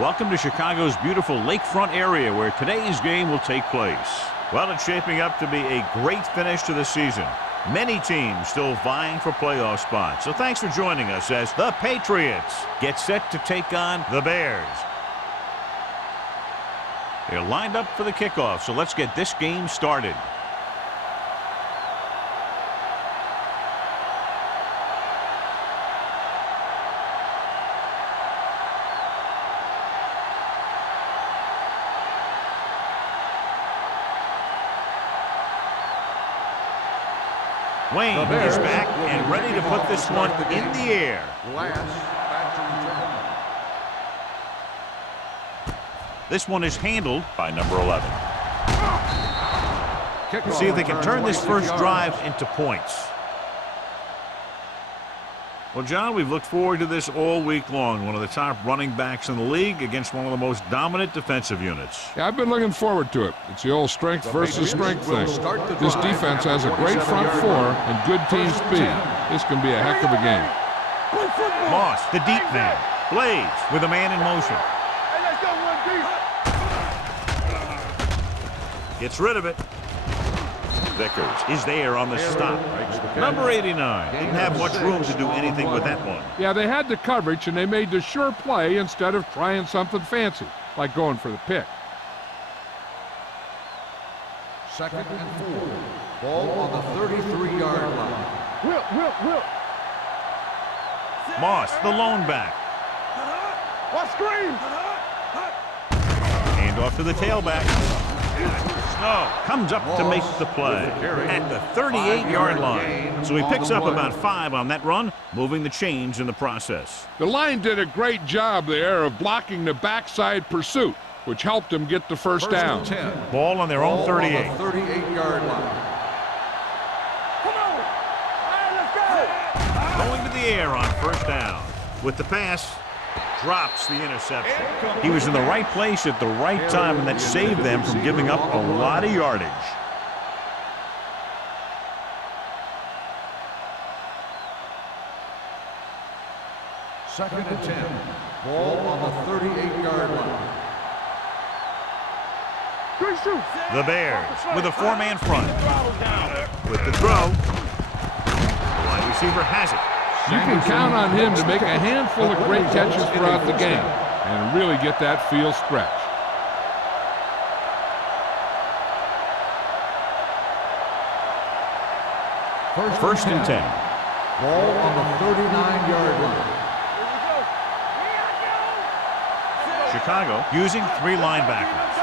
Welcome to Chicago's beautiful lakefront area where today's game will take place. Well, it's shaping up to be a great finish to the season. Many teams still vying for playoff spots. So thanks for joining us as the Patriots get set to take on the Bears. They're lined up for the kickoff, so let's get this game started. Wayne is back and ready to put this one in the air. This one is handled by number 11. See if they can turn this first drive into points. Well, John, we've looked forward to this all week long. One of the top running backs in the league against one of the most dominant defensive units. Yeah, I've been looking forward to it. It's the old strength versus strength thing. This defense has a great front four and good team speed. This can be a heck of a game. Moss, the deep man. Blades with a man in motion. Gets rid of it. Vickers is there on the stop. Number 89 didn't have much room to do anything with that one. Yeah, they had the coverage, and they made the sure play instead of trying something fancy, like going for the pick. 2nd and 4. Ball on the 33-yard line. Will. Moss, the lone back. What screen? Hand off to the tailback. Snow comes up to make the play at the 38-yard line. So he picks up about 5 on that run, moving the chains in the process. The line did a great job there of blocking the backside pursuit, which helped them get the first down. Ball on their own 38. 38-yard line. Come on. All right, let's go. Going to the air on first down. With the pass, drops the interception. He was in the right place at the right time, and that saved them from giving up a lot of yardage. Second and 10. Ball on the 38-yard line. The Bears with a 4-man front. With the throw, the wide receiver has it. You can count on him to make a handful of great catches throughout the game and really get that field stretch. First and 10. Ball on the 39-yard line. Chicago using 3 linebackers.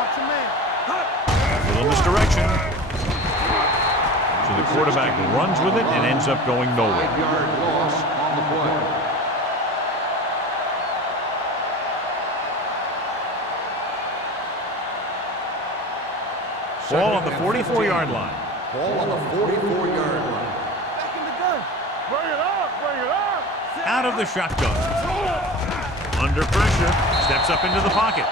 Watch your man. A little misdirection. So the quarterback runs with it and ends up going nowhere. 5-yard loss on the play. Ball on the 44-yard line. Ball on the 44-yard line. Back in the gun. Bring it up. Out of the shotgun. Under pressure. Steps up into the pocket.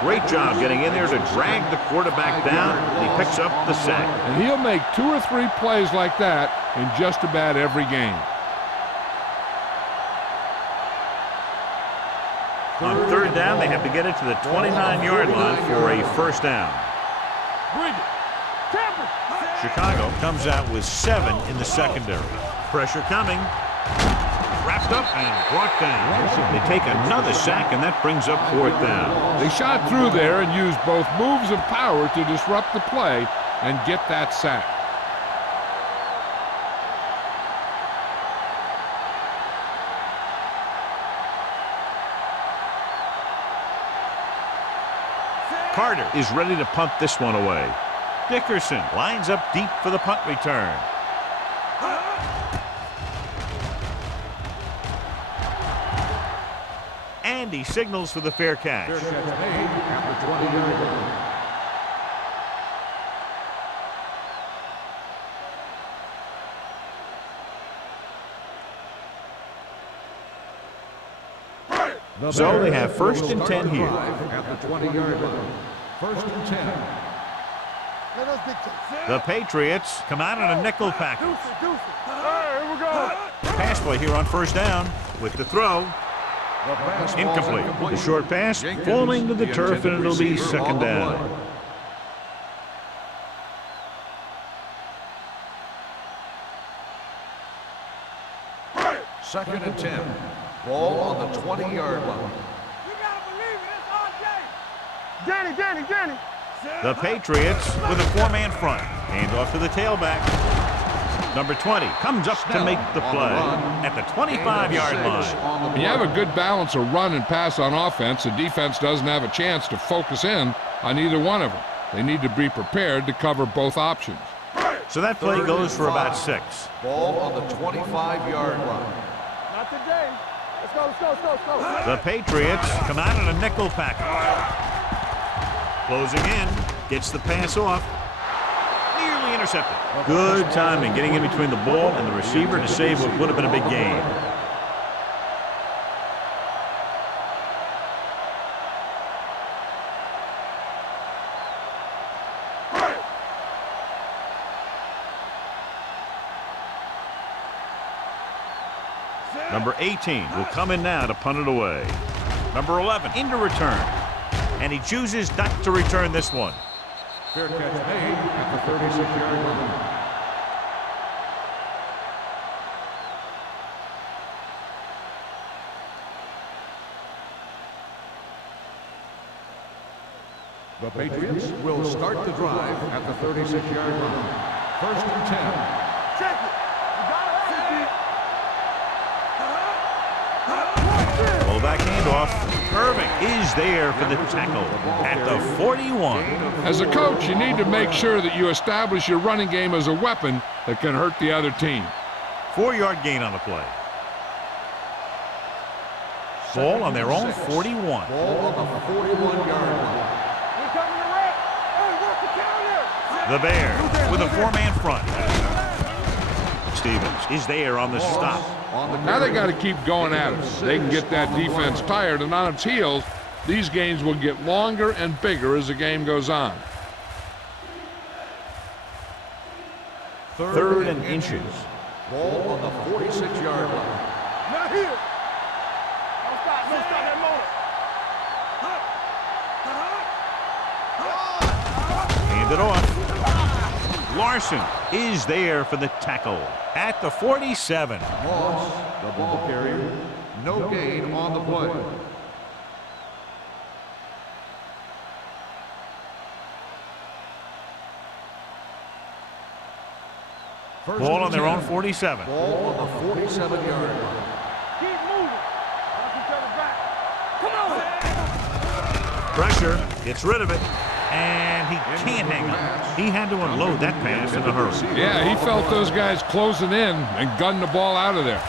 Great job getting in there to drag the quarterback down. He picks up the sack. And he'll make 2 or 3 plays like that in just about every game. On third down, they have to get it to the 29-yard line for a first down. Chicago comes out with 7 in the secondary. Pressure coming. Wrapped up and brought down. They take another sack, and that brings up 4th down. They shot through there and used both moves of power to disrupt the play and get that sack. Carter is ready to punt this one away. Dickerson lines up deep for the punt return. And he signals for the fair catch. Fair catch made at the 20-yard line. So they have first and 10 here. At the 20-yard line. First and 10. Let us dictate. The Patriots come out in a nickel package. Deuce it, deuce it. All right, here we go. Pass play here on first down with the throw. The pass ball's Incomplete. The short pass falling to the turf, and it'll be second down. Second and 10. Ball on the 20-yard line. You gotta believe it. It's RJ. Danny. The Patriots with a four-man front. Hand off to the tailback. Number 20 comes up to make the play at the 25-yard line. When you have a good balance of run and pass on offense, the defense doesn't have a chance to focus in on either one of them. They need to be prepared to cover both options. So that play goes for about 6. Ball on the 25-yard line. Not today. Let's go. The Patriots come out in a nickel package. Closing in, gets the pass off. Nearly intercepted. Good timing, getting in between the ball and the receiver to save what would have been a big gain. Number 18 will come in now to punt it away. Number 11 into return. And he chooses not to return this one. Fair catch made at the 36-yard line. The Patriots will start the drive at the 36-yard line. First and 10. Check it. You got it. Fullback handoff. Irving is there for the tackle at the 41. As a coach, you need to make sure that you establish your running game as a weapon that can hurt the other team. 4-yard gain on the play. Ball on their own 41. Ball on the 41-yard line. We're coming to red. Hey, what's the counter? The Bears with a four-man front. Stevens is there on the stop. Now they got to keep going at it. They can get that defense tired, and on its heels, these games will get longer and bigger as the game goes on. Third and inches. Ball on the 46-yard line. Not here. Don't stop that motor. Hand it off. Larson is there for the tackle at the 47. Moss, the ball carrier, no gain on the play. Ball on their own 47. Ball on the 47-yard line. Keep moving. Watch each other back. Come on. Pressure, gets rid of it, and he can't hang on. He had to unload that pass in a hurry. Yeah, he felt those guys closing in and gunned the ball out of there.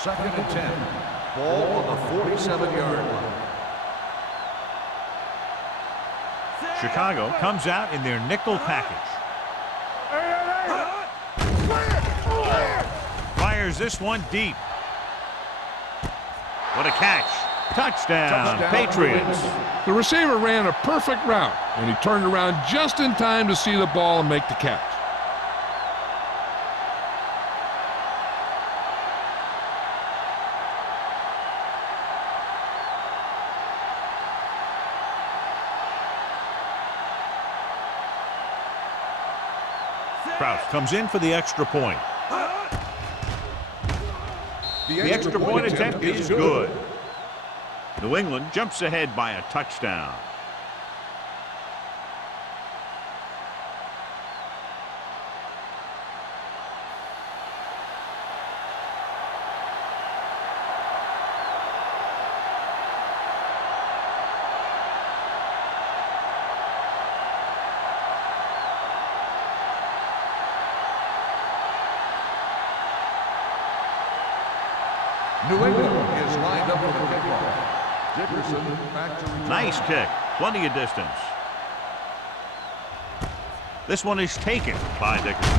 Second and 10. Ball on the 47-yard line. Chicago comes out in their nickel package. Fires this one deep. What a catch. Touchdown, Patriots. The receiver ran a perfect route, and he turned around just in time to see the ball and make the catch. Kraus comes in for the extra point. The extra point attempt is good. New England jumps ahead by a touchdown. New England is lined up for the kickoff. Dickerson back to return. Nice kick. Plenty of distance. This one is taken by Dickerson.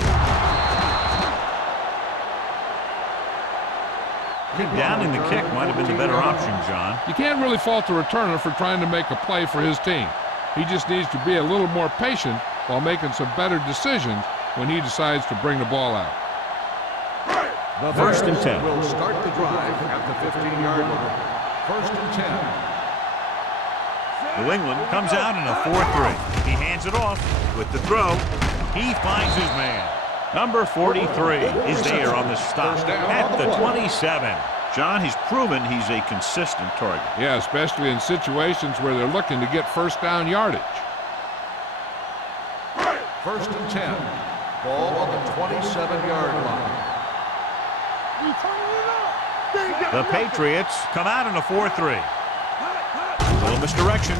I think downing the kick might have been the better option, John. You can't really fault the returner for trying to make a play for his team. He just needs to be a little more patient while making some better decisions when he decides to bring the ball out. The First and 10. will start the drive at the 15-yard line. First and 10. New England comes out in a 4-3. He hands it off with the throw. He finds his man. Number 43 is there on the stop at the 27. John, he's proven he's a consistent target. Yeah, especially in situations where they're looking to get first down yardage. First and 10. Ball on the 27-yard line. The Patriots come out in a 4-3. A little misdirection.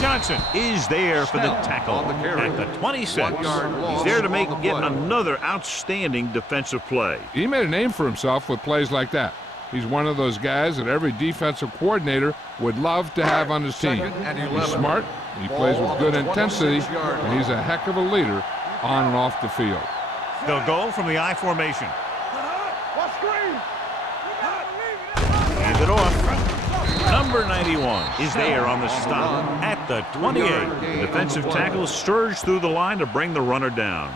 Johnson is there for the tackle at the 26. He's there to make yet another outstanding defensive play. He made a name for himself with plays like that. He's one of those guys that every defensive coordinator would love to have on his team. He's smart, he plays with good intensity, and he's a heck of a leader on and off the field. They'll go from the I formation. Hand it off. Number 91 is there on the stop at the 28. The defensive tackle surged through the line to bring the runner down.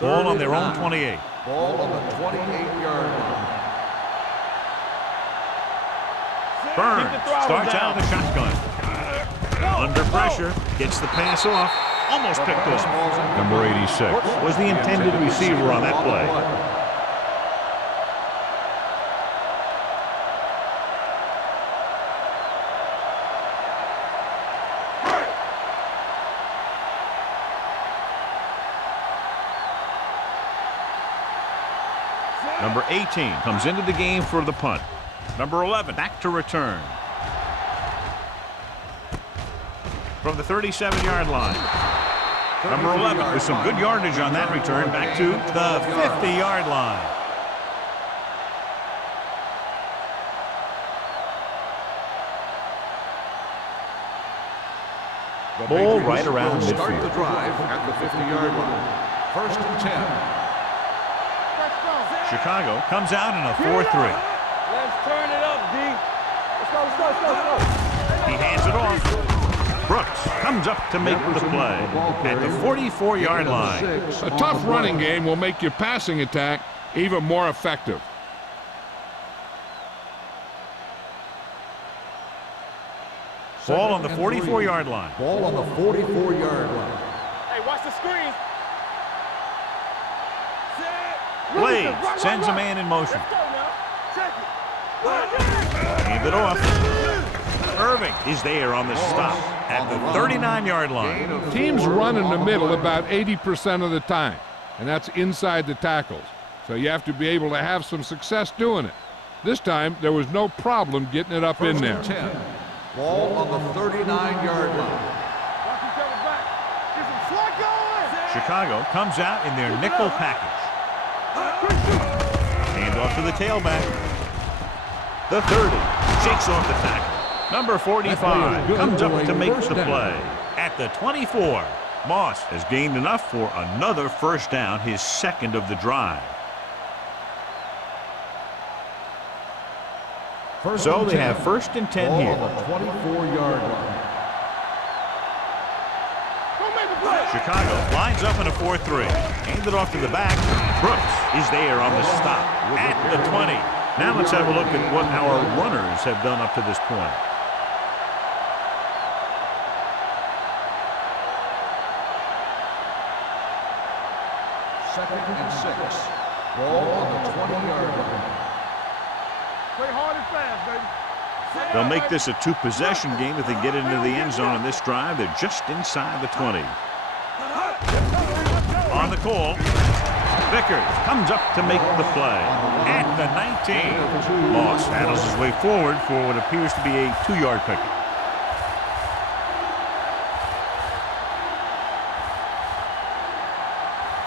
Ball on their own 28. Ball on the 28-yard line. Burns starts out of the shotgun. Under pressure, gets the pass off. Almost picked off. Number 86 was the intended receiver on that play. Number 18 comes into the game for the punt. Number 11 back to return. From the 37-yard line. Number 11 with some good yardage on that return back to the 50-yard line. Ball right around midfield. Start the drive at the 50-yard line. First and 10. Chicago comes out in a 4-3. Let's turn it up, D. Let's go, let's go, let's go, let's go. He hands it off. Brooks comes up to make the play at the 44-yard line. A tough running game will make your passing attack even more effective. Ball on the 44-yard line. Ball on the 44-yard line. Hey, watch the screen. Blades sends a man in motion. Let's go now. Check it. Hand it off. Irving is there on the stop at the 39-yard line. Teams run in the middle about 80% of the time, and that's inside the tackles. So you have to be able to have some success doing it. This time, there was no problem getting it up in there. 10. Ball on the 39-yard line. Watch each other back. Get some slug going. Chicago comes out in their nickel package. Hand off to the tailback. The 30 shakes off the tackle. Number 45 comes up to make the play at the 24. Moss has gained enough for another first down, his second of the drive. So they have first and 10 here. On the 24-yard line. Chicago lines up in a 4-3. Handed off to the back. Brooks is there on the stop at the 20. Now let's have a look at what our runners have done up to this point. Second and 6. Ball on the 20-yard line. Play hard and fast, baby. They'll make this a two-possession game if they get into the end zone on this drive. They're just inside the 20. On the call, Vickers comes up to make the play at the 19. Moss handles his way forward for what appears to be a 2-yard pickup.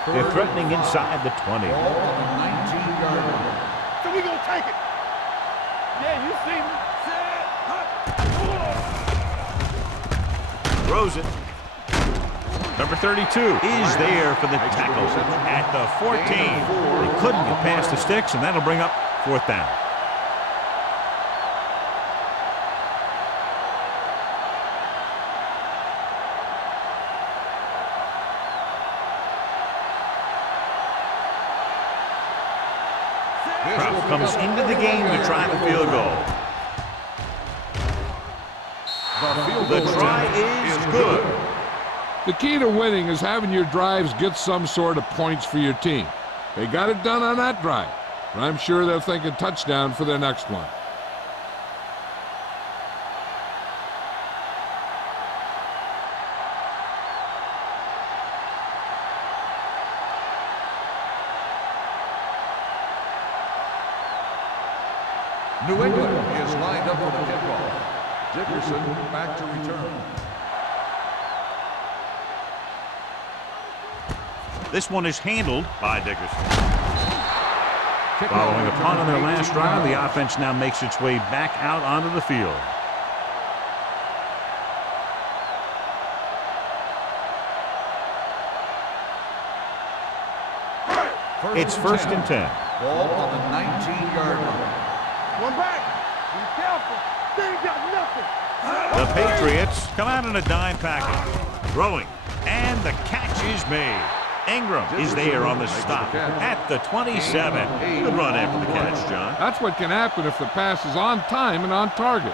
They're threatening inside the 20. Ball on the 19-yard line. So we gonna take it. Yeah, you see me. Throws it. Number 32 is there for the tackle at the 14. They couldn't get past the sticks, and that'll bring up 4th down. Crowd comes into the game to try the field goal. The try is good. The key to winning is having your drives get some sort of points for your team. They got it done on that drive, but I'm sure they're thinking touchdown for their next one. New England is lined up for the kickoff. Dickerson back to return. This one is handled by Dickerson. Following a punt on their last drive, the offense now makes its way back out onto the field. It's 1st and 10. Ball on the 19-yard line. One back. Be careful. They ain't got nothing. The Patriots come out in a dime package. Throwing. And the catch is made. Ingram is there on the stop at the 27. Good run after the catch, John. That's what can happen if the pass is on time and on target.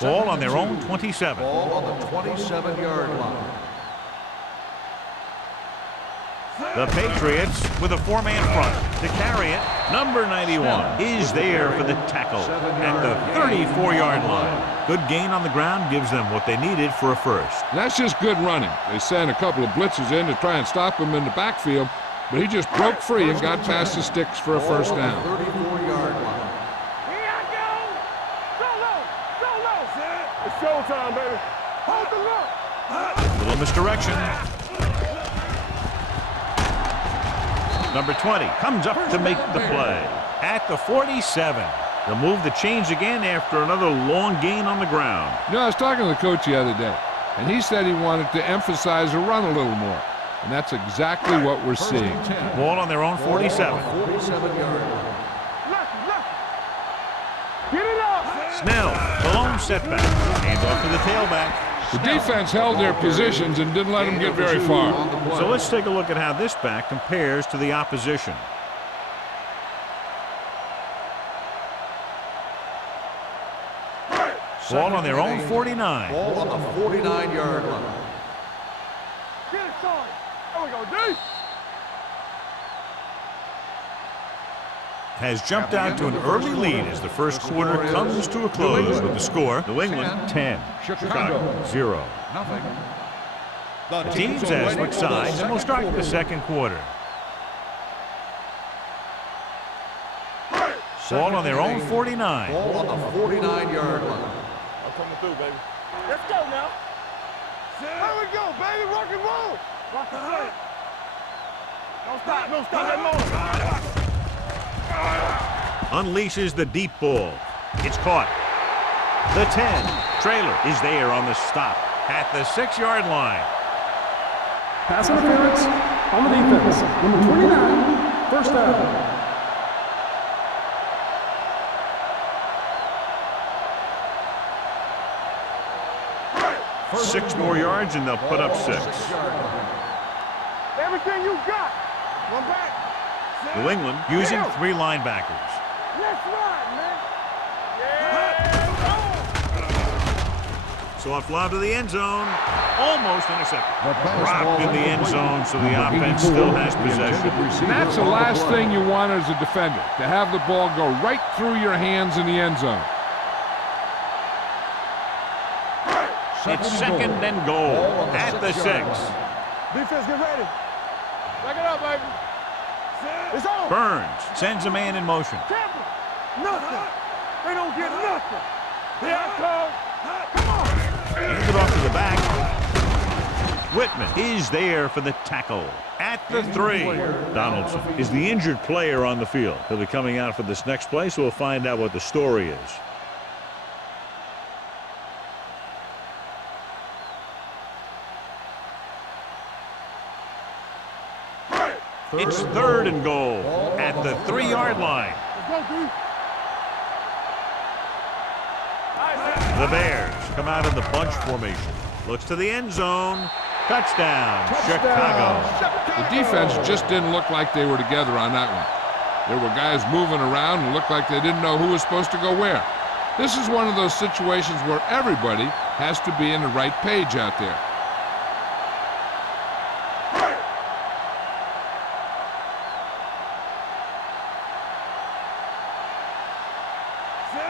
Ball on their own 27. Ball on the 27-yard line. The Patriots with a 4-man front to carry it. Number 91 is there for the tackle at the 34-yard line. Good gain on the ground gives them what they needed for a first. That's just good running. They sent a couple of blitzes in to try and stop him in the backfield, but he just broke free and got past the sticks for a first down. 34-yard line. Here I go. Go low. Go low. It's showtime, baby. Hold the look. Little misdirection. Number 20 comes up to make the play at the 47. They'll move the chains again after another long gain on the ground. You know, I was talking to the coach the other day, and he said he wanted to emphasize the run a little more. And that's exactly what we're seeing. Ball on their own 47. 47-yard line. Get it up. Snell, the lone setback. Hands off to the tailback. The defense held their positions and didn't let them get very far. So let's take a look at how this back compares to the opposition. Ball on their own 49. Ball on the 49-yard line. Get it started. There we go, D. Has jumped out to an early lead as the first quarter comes to a close with the score. New England 10, Chicago 0. Nothing. The teams have switched sides and will start the second quarter. Ball on their own 49. Ball on the 49-yard line. I'm coming through, baby. Let's go now. There we go, baby. Rock and roll. Rock and roll. Don't stop. Don't stop that motor. Unleashes the deep ball. It's caught. The 10. Trailer is there on the stop at the 6-yard line. Pass interference on the defense. Number 29, first down. 6 more yards and they'll put up 6. Everything you got. One back. New England using 3 linebackers. Let's ride, man. Soft lob to the end zone. Almost intercepted. Dropped in the end zone, so the offense still has possession. And that's the last thing you want as a defender, to have the ball go right through your hands in the end zone. It's second and goal at the 6. Defense, get ready. Back it up, baby. It's on. Burns sends a man in motion. Tampa. Nothing. They don't get nothing. Here I come. Come on. Hands it off to the back. Whitman is there for the tackle at the 3. Donaldson is the injured player on the field. He'll be coming out for this next play, so we'll find out what the story is. It's 3rd and goal at the 3-yard line. The Bears come out in the bunch formation. Looks to the end zone. Touchdown, Chicago. The defense just didn't look like they were together on that one. There were guys moving around and looked like they didn't know who was supposed to go where. This is one of those situations where everybody has to be in the right page out there.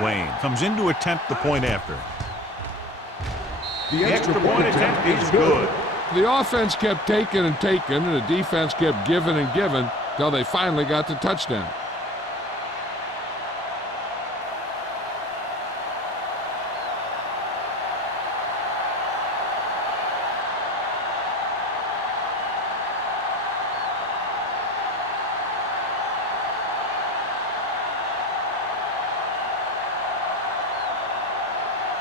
Wayne comes in to attempt the point after. The extra point attempt is good. The offense kept taking and taking, and the defense kept giving and giving till they finally got the touchdown.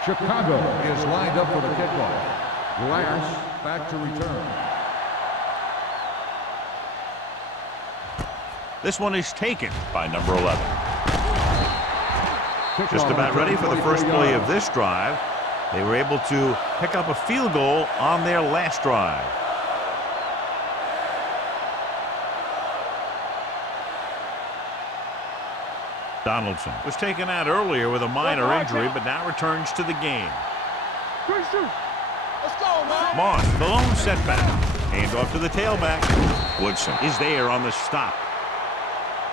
Chicago is lined up for the kickoff. Bears back to return. This one is taken by number 11. Just about ready for the first play of this drive. They were able to pick up a field goal on their last drive. Donaldson was taken out earlier with a minor injury, but now returns to the game. Let's go, man. Moss, the lone setback. Hand off to the tailback. Woodson is there on the stop.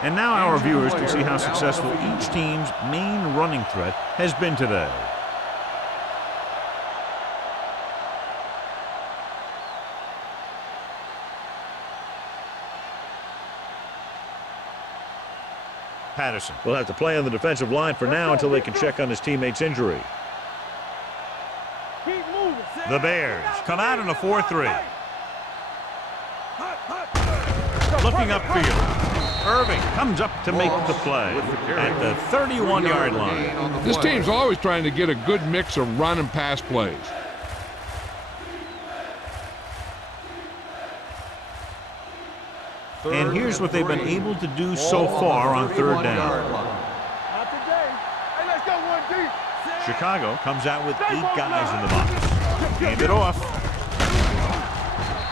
And now our viewers can see how successful each team's main running threat has been today. Patterson will have to play on the defensive line for now until they can check on his teammate's injury. The Bears come out in a 4-3. Looking upfield. Irving comes up to make the play at the 31-yard line. This team's always trying to get a good mix of run and pass plays. And here's what they've been able to do so far on 3rd down. Not today. Hey, let's go, 1 deep. Chicago comes out with 8 guys in the box. Hand it off.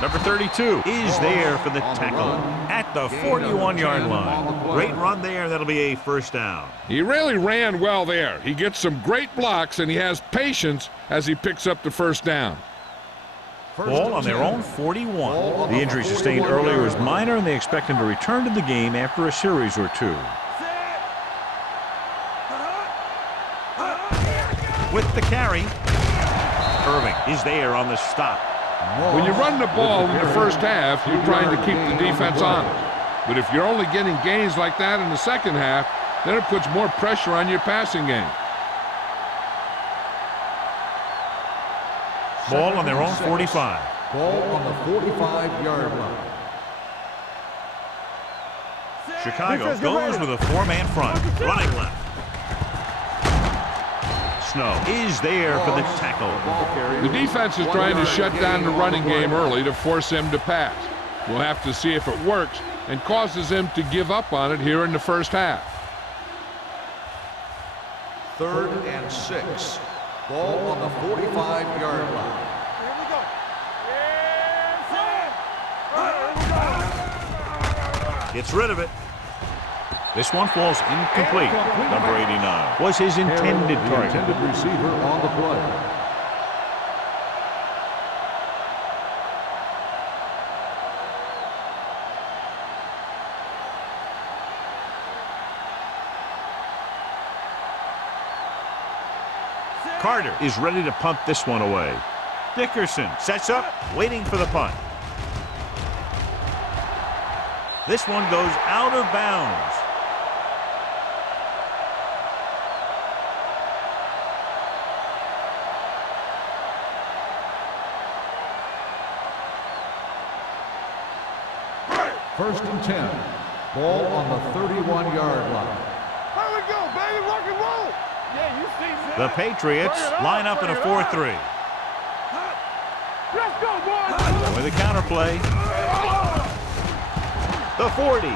Number 32 is there for the tackle at the 41-yard line. Great run there. That'll be a 1st down. He really ran well there. He gets some great blocks, and he has patience as he picks up the 1st down. Ball on their own 41. The injury sustained earlier was minor, and they expect him to return to the game after a series or 2. With the carry, Irving is there on the stop. When you run the ball in the first half, you're trying to keep the defense honest. But if you're only getting gains like that in the second half, then it puts more pressure on your passing game. Ball on their own 45. Ball on the 45-yard line. Chicago goes with a 4-man front. Running left. Snow is there for the tackle. The defense is trying to shut down the running game early to force him to pass. We'll have to see if it works and causes him to give up on it here in the first half. 3rd and 6. Ball on the 45-yard line. Here we go. Yeah, Gets rid of it. This one falls incomplete. Number 89 was his intended target. Intended receiver on the play. Carter is ready to punt this one away. Dickerson sets up, waiting for the punt. This one goes out of bounds. First and 10. Ball on the 31-yard line. Here we go, baby. Rock and roll. Yeah, you see that. The Patriots line up in a 4-3. Let's go, boys. With a counter play. The 40.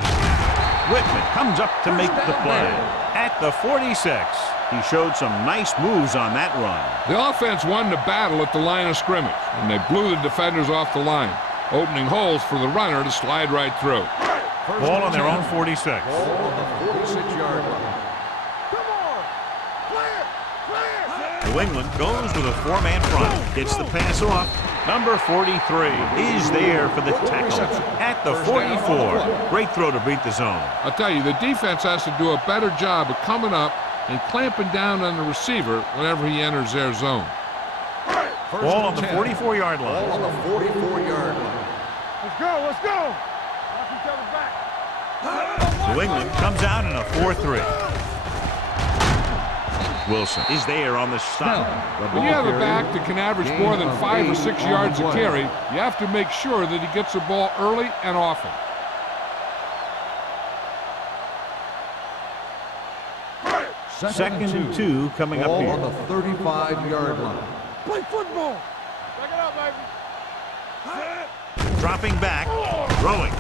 Whitman comes up to make the play. At the 46. He showed some nice moves on that run. The offense won the battle at the line of scrimmage, and they blew the defenders off the line, opening holes for the runner to slide right through. Ball on their own 46. Ball on the 46-yard line. Come on! Clear! Clear! New England goes with a four-man front. Gets the pass off. Number 43 is there for the tackle. At the 44. Great throw to beat the zone. I'll tell you, the defense has to do a better job of coming up and clamping down on the receiver whenever he enters their zone. Ball on the 44-yard line. Ball on the 44-yard line. Let's go! Let's go! Watch each other back. New England comes out in a 4-3. Wilson is there on the stop. When you have a back that can average more than 5 or 6 yards a carry, you have to make sure that he gets the ball early and often. Second and 2 coming up Ball on here. the 35-yard line. Play football! Back it up, baby. Dropping back, throwing.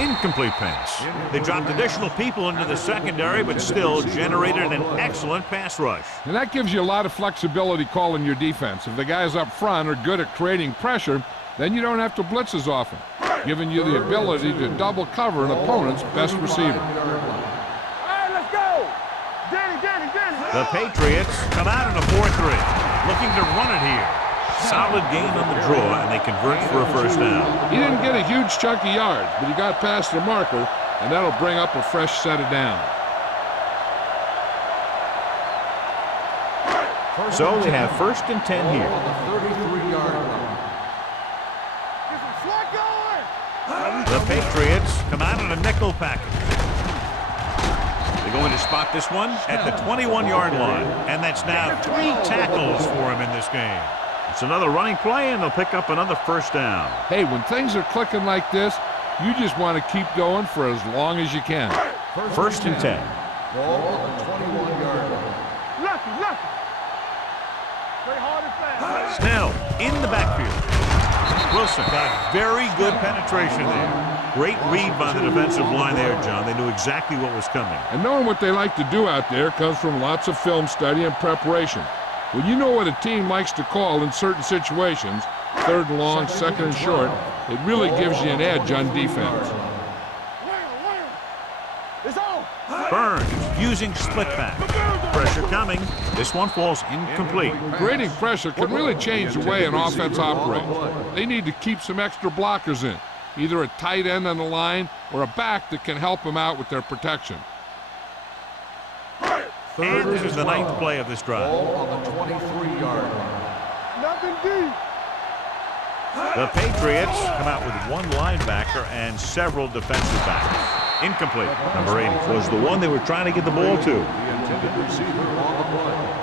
Incomplete pass. They dropped additional people into the secondary, but still generated an excellent pass rush. And that gives you a lot of flexibility calling your defense. If the guys up front are good at creating pressure, then you don't have to blitz as often, giving you the ability to double cover an opponent's best receiver. All right, let's go! Danny! The Patriots come out in a 4-3, looking to run it here. Solid gain on the draw, and they convert for a first down. He didn't get a huge chunk of yards, but he got past the marker, and that'll bring up a fresh set of downs. So they have first and 10 here. On the 33-yard line. Get some slack going! The Patriots come out in a nickel package. They're going to spot this one at the 21-yard line, and that's now 3 tackles for him in this game. It's another running play, and they'll pick up another first down. Hey, when things are clicking like this, you just want to keep going for as long as you can. First and 10. Ball on the 21-yard line. Lucky! Play hard and fast. Snell in the backfield. Wilson got very good penetration there. Great read by the defensive line there, John. They knew exactly what was coming. And knowing what they like to do out there comes from lots of film study and preparation. When you know what a team likes to call in certain situations, third and long, second and short, it really gives you an edge on defense. It's on! Burns using split back. Pressure coming. This one falls incomplete. Creating pressure can really change the way an offense operates. They need to keep some extra blockers in, either a tight end on the line or a back that can help them out with their protection. And this is the 9th play of this drive. Ball on the 23-yard line. Nothing deep! The Patriots come out with 1 linebacker and several defensive backs. Incomplete. Number 80 was the one they were trying to get the ball to. The intended receiver on the play.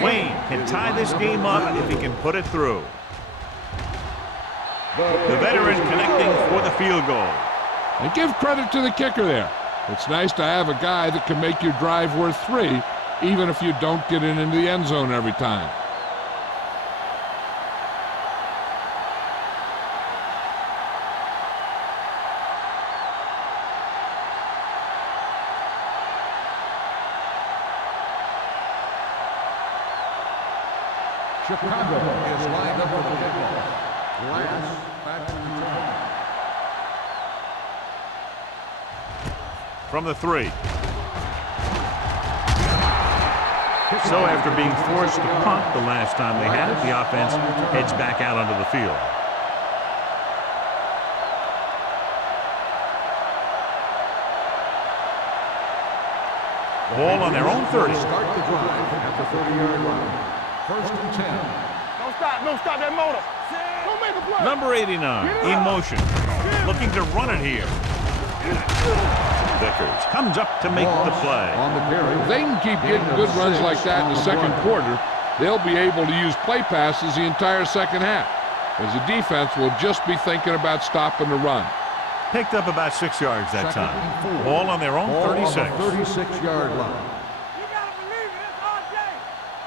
Wayne can tie this game up if he can put it through. The veteran connecting for the field goal. And give credit to the kicker there. It's nice to have a guy that can make your drive worth 3, even if you don't get it into the end zone every time. Chicago is lined up for the kickoff. Lance back to return. From the 3. So after being forced to punt the last time they had it, the offense heads back out onto the field. Ball on their own 30. Start the drive at the 30-yard line. First and 10. Don't stop that motor. Don't make a play. Number 89 in motion, looking to run it here. Vickers comes up to make the play. On the carry. If they can keep getting good runs like that in the second quarter, they'll be able to use play passes the entire second half, as the defense will just be thinking about stopping the run. Picked up about 6 yards that Second time. and 4. Ball on their own Ball 36. on the 36-yard line. You gotta believe it. It's RJ.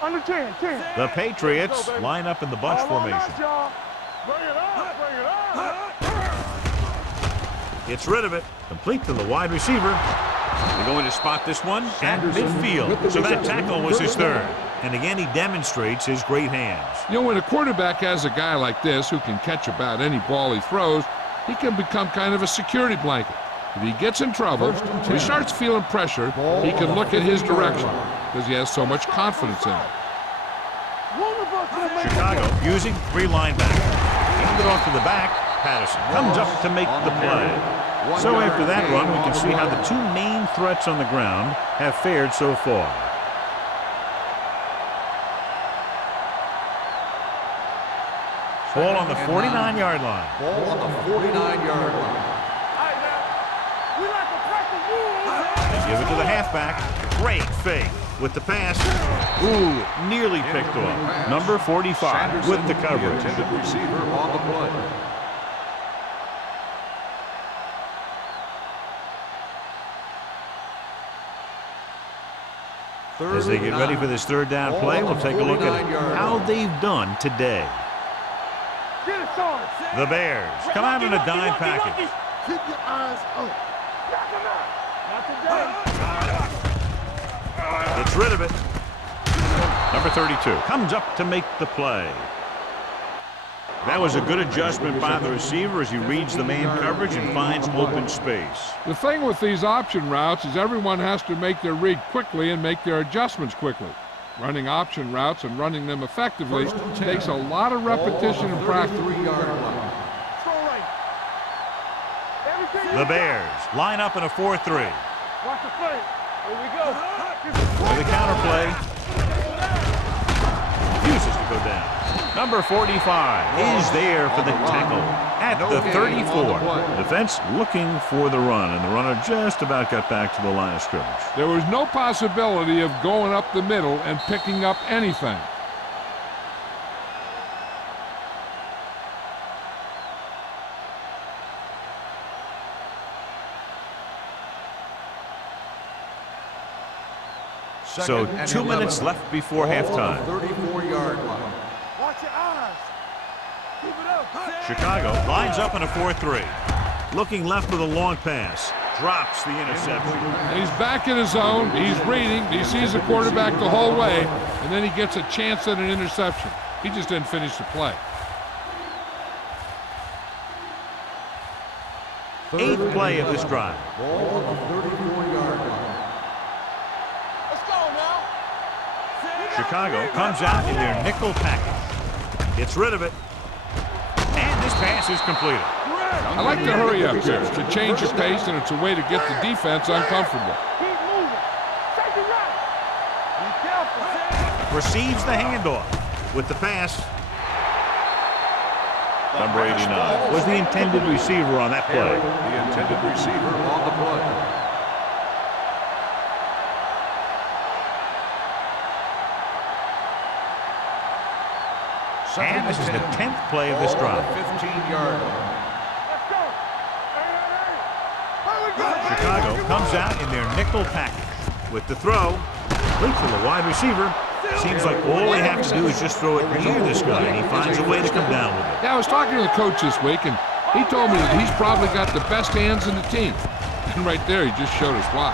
Under 10, 10. The Patriots line up in the bunch All on us, formation. y'all. Bring it up, bring it up. Gets rid of it. Complete to the wide receiver. They're going to spot this one at Sanderson with midfield. the So that reception. tackle was his Third third. And again, he demonstrates his great hands. You know, when a quarterback has a guy like this who can catch about any ball he throws, he can become kind of a security blanket. If he gets in trouble, if he starts feeling pressure, he can look at his direction because he has so much confidence in it. One of us will make Chicago using 3 linebackers. Hand it off to the back. Patterson comes up to make the play. So after that run, we can see how the 2 main threats on the ground have fared so far. Ball on the 49-yard line. Ball on the 49-yard line. All right, now. We like to practice rules. They give it to the halfback. Great fake with the pass. Ooh, nearly picked off. Number 45 with the coverage. Intended receiver on the play. As they get ready for this third down play, we'll take a look at how they've done today. Get it, son. The Bears come out in a dime package. Keep your eyes up. Knock him out. Not today. Gets rid of it. Number 32 comes up to make the play. That was a good adjustment by the receiver as he reads the man coverage and finds open space. The thing with these option routes is everyone has to make their read quickly and make their adjustments quickly. Running option routes and running them effectively takes a lot of repetition and practice. 33-yard line. Throw right. Everything The Bears line up in a 4-3. Watch the play. Here we go. With the counter play, refuses to go down. Number 45 is there for the tackle at the 34. Defense looking for the run, and the runner just about got back to the line of scrimmage. There was no possibility of going up the middle and picking up anything. So 2 minutes left before halftime. 34-yard line. Watch your eyes. Keep it up. Chicago lines up in a 4-3. Looking left with a long pass. Drops the interception. He's back in his zone. He's reading. He sees the quarterback the whole way, and then he gets a chance at an interception. He just didn't finish the play. 8th play of this drive. Ball on the 34-yard line. Let's go now. Chicago comes out in their nickel package. Gets rid of it. And this pass is completed. I like to hurry up here. It's a change of pace, and it's a way to get the defense uncomfortable. Keep moving. Take it right. Be careful. Receives the handoff with the pass. Number 89 was the intended receiver on that play. The intended receiver on the play. And this is the 10th play of this drive. 15-yard line. Let's go. Here we go. Chicago comes out in their nickel package with the throw. Complete to the wide receiver. Seems like all they have to do is just throw it near this guy, and he finds a way to come down with it. Yeah, I was talking to the coach this week, and he told me that he's probably got the best hands in the team. And right there, he just showed us why.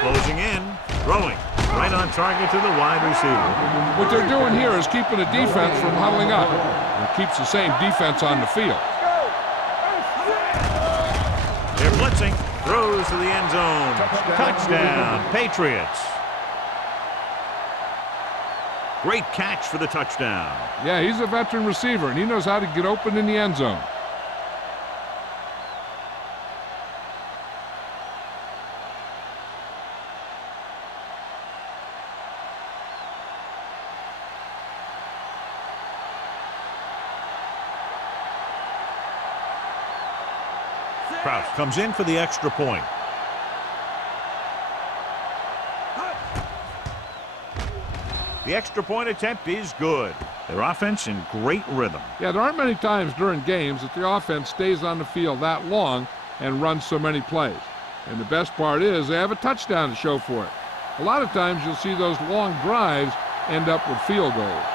Closing in, throwing, right on target to the wide receiver. What they're doing here is keeping the defense from huddling up. And keeps the same defense on the field. They're blitzing, throws to the end zone. Touchdown, Patriots. Great catch for the touchdown. Yeah, he's a veteran receiver, and he knows how to get open in the end zone. Crouch comes in for the extra point. The extra point attempt is good. Their offense in great rhythm. Yeah, there aren't many times during games that the offense stays on the field that long and run so many plays. And the best part is they have a touchdown to show for it. A lot of times you'll see those long drives end up with field goals.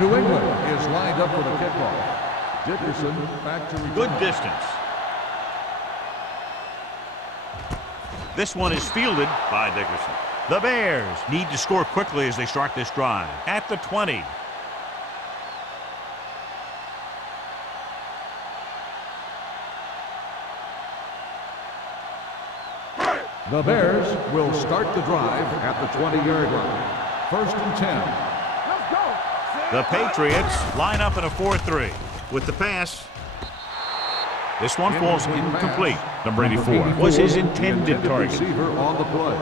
New England is lined up for the kickoff. Dickerson back to return. Good distance. This one is fielded by Dickerson. The Bears need to score quickly as they start this drive. At the 20. The Bears will start the drive at the 20-yard line. First and 10. The Patriots line up in a 4-3. With the pass, this one falls incomplete. Number 84 was his intended target. Receiver on the play.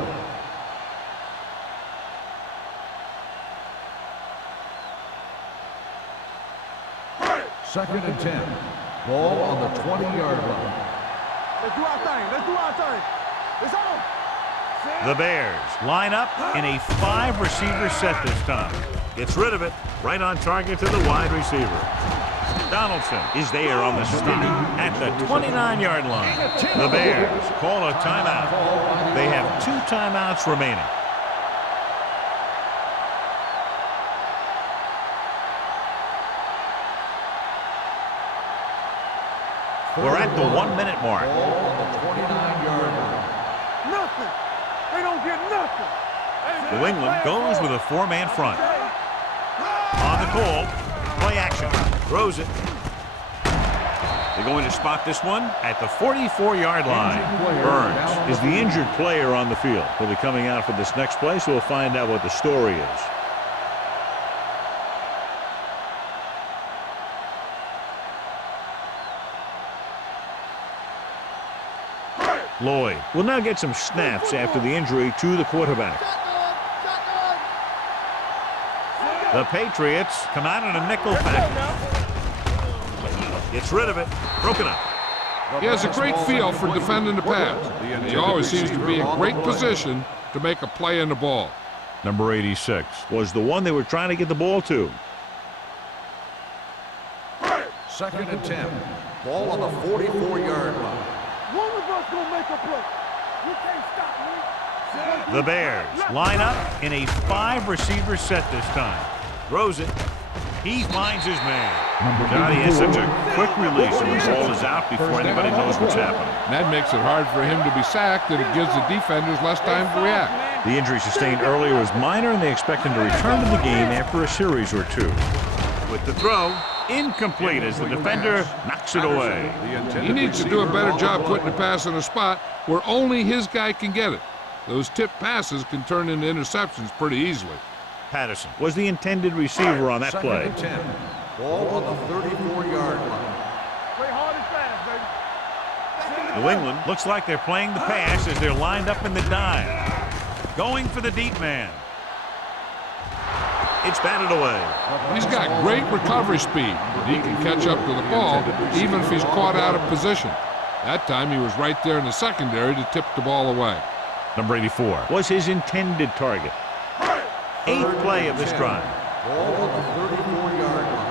Second and 10. Ball on the 20-yard line. Let's do our thing. Let's do our thing. It's on. The Bears line up in a 5-receiver set this time. Gets rid of it. Right on target to the wide receiver. Donaldson is there on the stop at the 29-yard line. The Bears call a timeout. They have 2 timeouts remaining. We're at the 1-minute mark. Ball on the 29-yard line. Nothing. They don't get nothing. New England goes with a 4-man front. On the call, play action. Throws it. They're going to spot this one at the 44-yard line. Burns is the injured player on the field. He'll be coming out for this next play, so we'll find out what the story is. Lloyd will now get some snaps after the injury to the quarterback. The Patriots come out in a nickel package. Gets rid of it. Broken up. He has a great feel for defending the pass. He always seems to be in great position to make a play in the ball. Number 86 was the one they were trying to get the ball to. Second and 10. Ball on the 44-yard line. One of us gonna make a play. You can't stop me. The Bears line up in a 5-receiver set this time. Throws it. He finds his man. God, he has such a quick release when the ball is out before anybody knows what's happening. And that makes it hard for him to be sacked, and it gives the defenders less time to react. The injury sustained earlier was minor, and they expect him to return to the game after a series or 2. With the throw, incomplete as the defender knocks it away. He needs to do a better job putting the pass in a spot where only his guy can get it. Those tipped passes can turn into interceptions pretty easily. Patterson was the intended receiver on that play. Second and 10. Ball on the 34-yard line. Play hard and fast, baby. New England looks like they're playing the pass as they're lined up in the dime. Going for the deep man. It's batted away. He's got great recovery speed. He can catch up to the ball even if he's caught out of position. That time he was right there in the secondary to tip the ball away. Number 84 was his intended target. 8th play of this drive. Ball on the 34-yard line.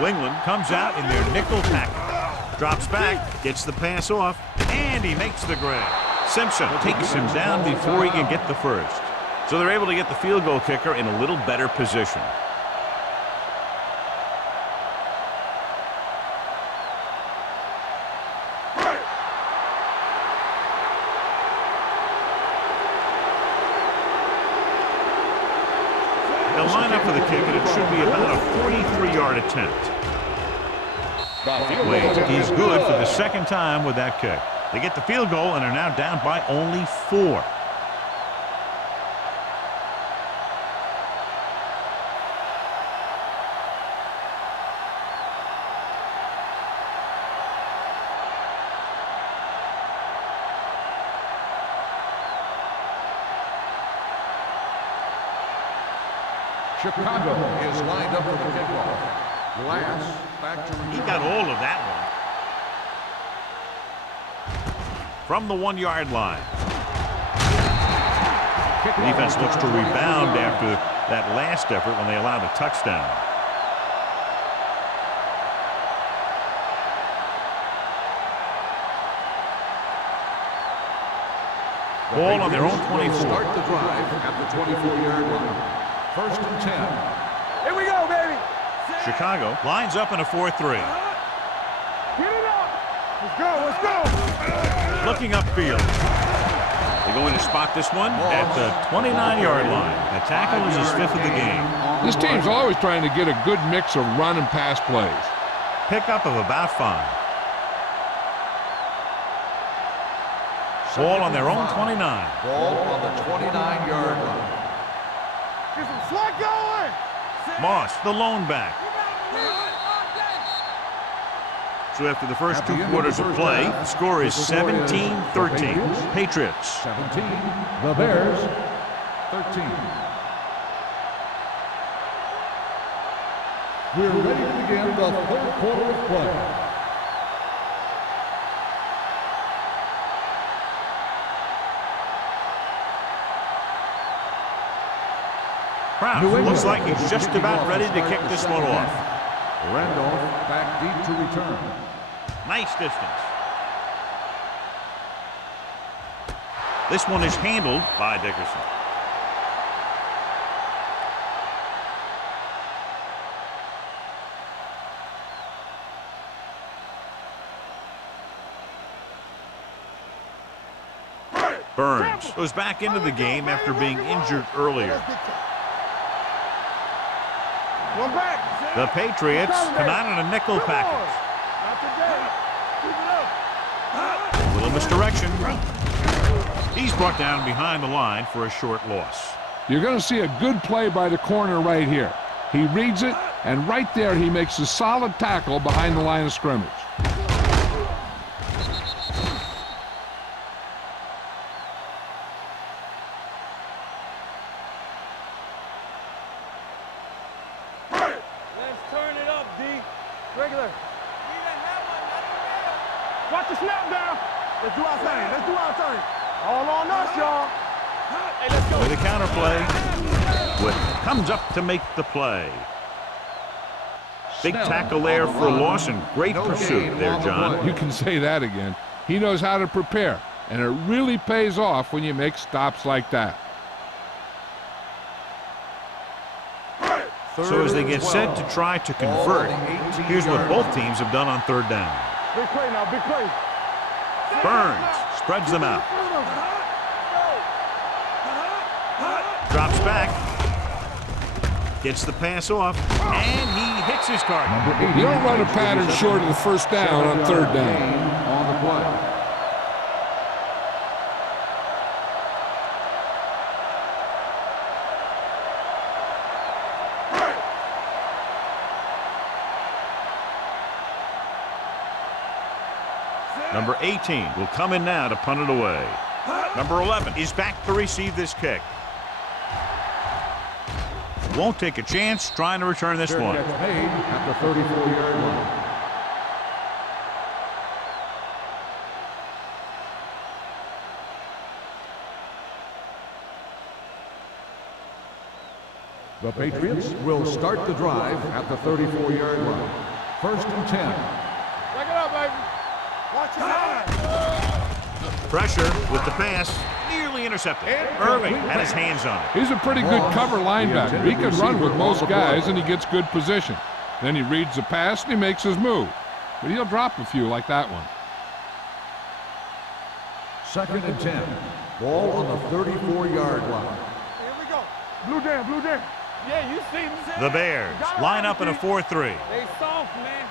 New England comes out in their nickel package. Drops back, gets the pass off, and he makes the grab. Simpson takes him down before he can get the first. So they're able to get the field goal kicker in a little better position. They'll line up for the kick, and it should be about a 43-yard attempt. Wade, he's good for the second time with that kick. They get the field goal and are now down by only 4. Chicago is lined up for the kickoff. Glass back to return. He got all of that one. From the 1-yard line. The defense looks to rebound after that last effort when they allowed a touchdown. Ball on their own 24. Start the drive at the 24-yard line. First and 10. Here we go, baby. Chicago lines up in a 4-3. Get it up. Let's go, let's go. Looking upfield. They're going to spot this one at the 29-yard line. The tackle is his 5th of the game. This team's always trying to get a good mix of run and pass plays. Pickup of about 5. Ball on their own 29. Ball on the 29-yard line. Get some slack going. Moss, the lone back. So after the first 2 quarters of play, the score is 17-13. Patriots. 17. The Bears. 13. We're ready to begin the third quarter of play. Brown looks like he's just about ready to kick this one off. Randolph back deep to return. Nice distance. This one is handled by Dickerson. Burns goes back into the game after being injured earlier. One back. The Patriots come out in a nickel package. A little misdirection. He's brought down behind the line for a short loss. You're going to see a good play by the corner right here. He reads it, and right there he makes a solid tackle behind the line of scrimmage. Regular. Watch the snap down. Let's do our thing. Let's do our thing. All on us, y'all. Hey, let's go. With a counterplay. Comes up to make the play. Big tackle there for a loss and great pursuit there, John. You can say that again. He knows how to prepare, and it really pays off when you make stops like that. So as they get set to try to convert, here's what both teams have done on 3rd down. Big play now, big play. Burns spreads them out. Drops back. Gets the pass off, and he hits his target. You don't run a pattern short of the 1st down on 3rd down. On the play. Number 18 will come in now to punt it away. Number 11 is back to receive this kick. Won't take a chance trying to return this one. Gets made at the 34-yard line. The Patriots will start the drive at the 34-yard line. First and 10. Back it up, baby. Watch your line. Pressure with the pass. Nearly intercepted. Irving had his hands on it. He's a pretty good cover linebacker. He can run with most guys, and he gets good position. Then he reads the pass, and he makes his move. But he'll drop a few like that one. Second and 10. Ball on the 34-yard line. Here we go. Blue down, blue down. Yeah, you see me. The Bears line up in a 4-3. They soft, man.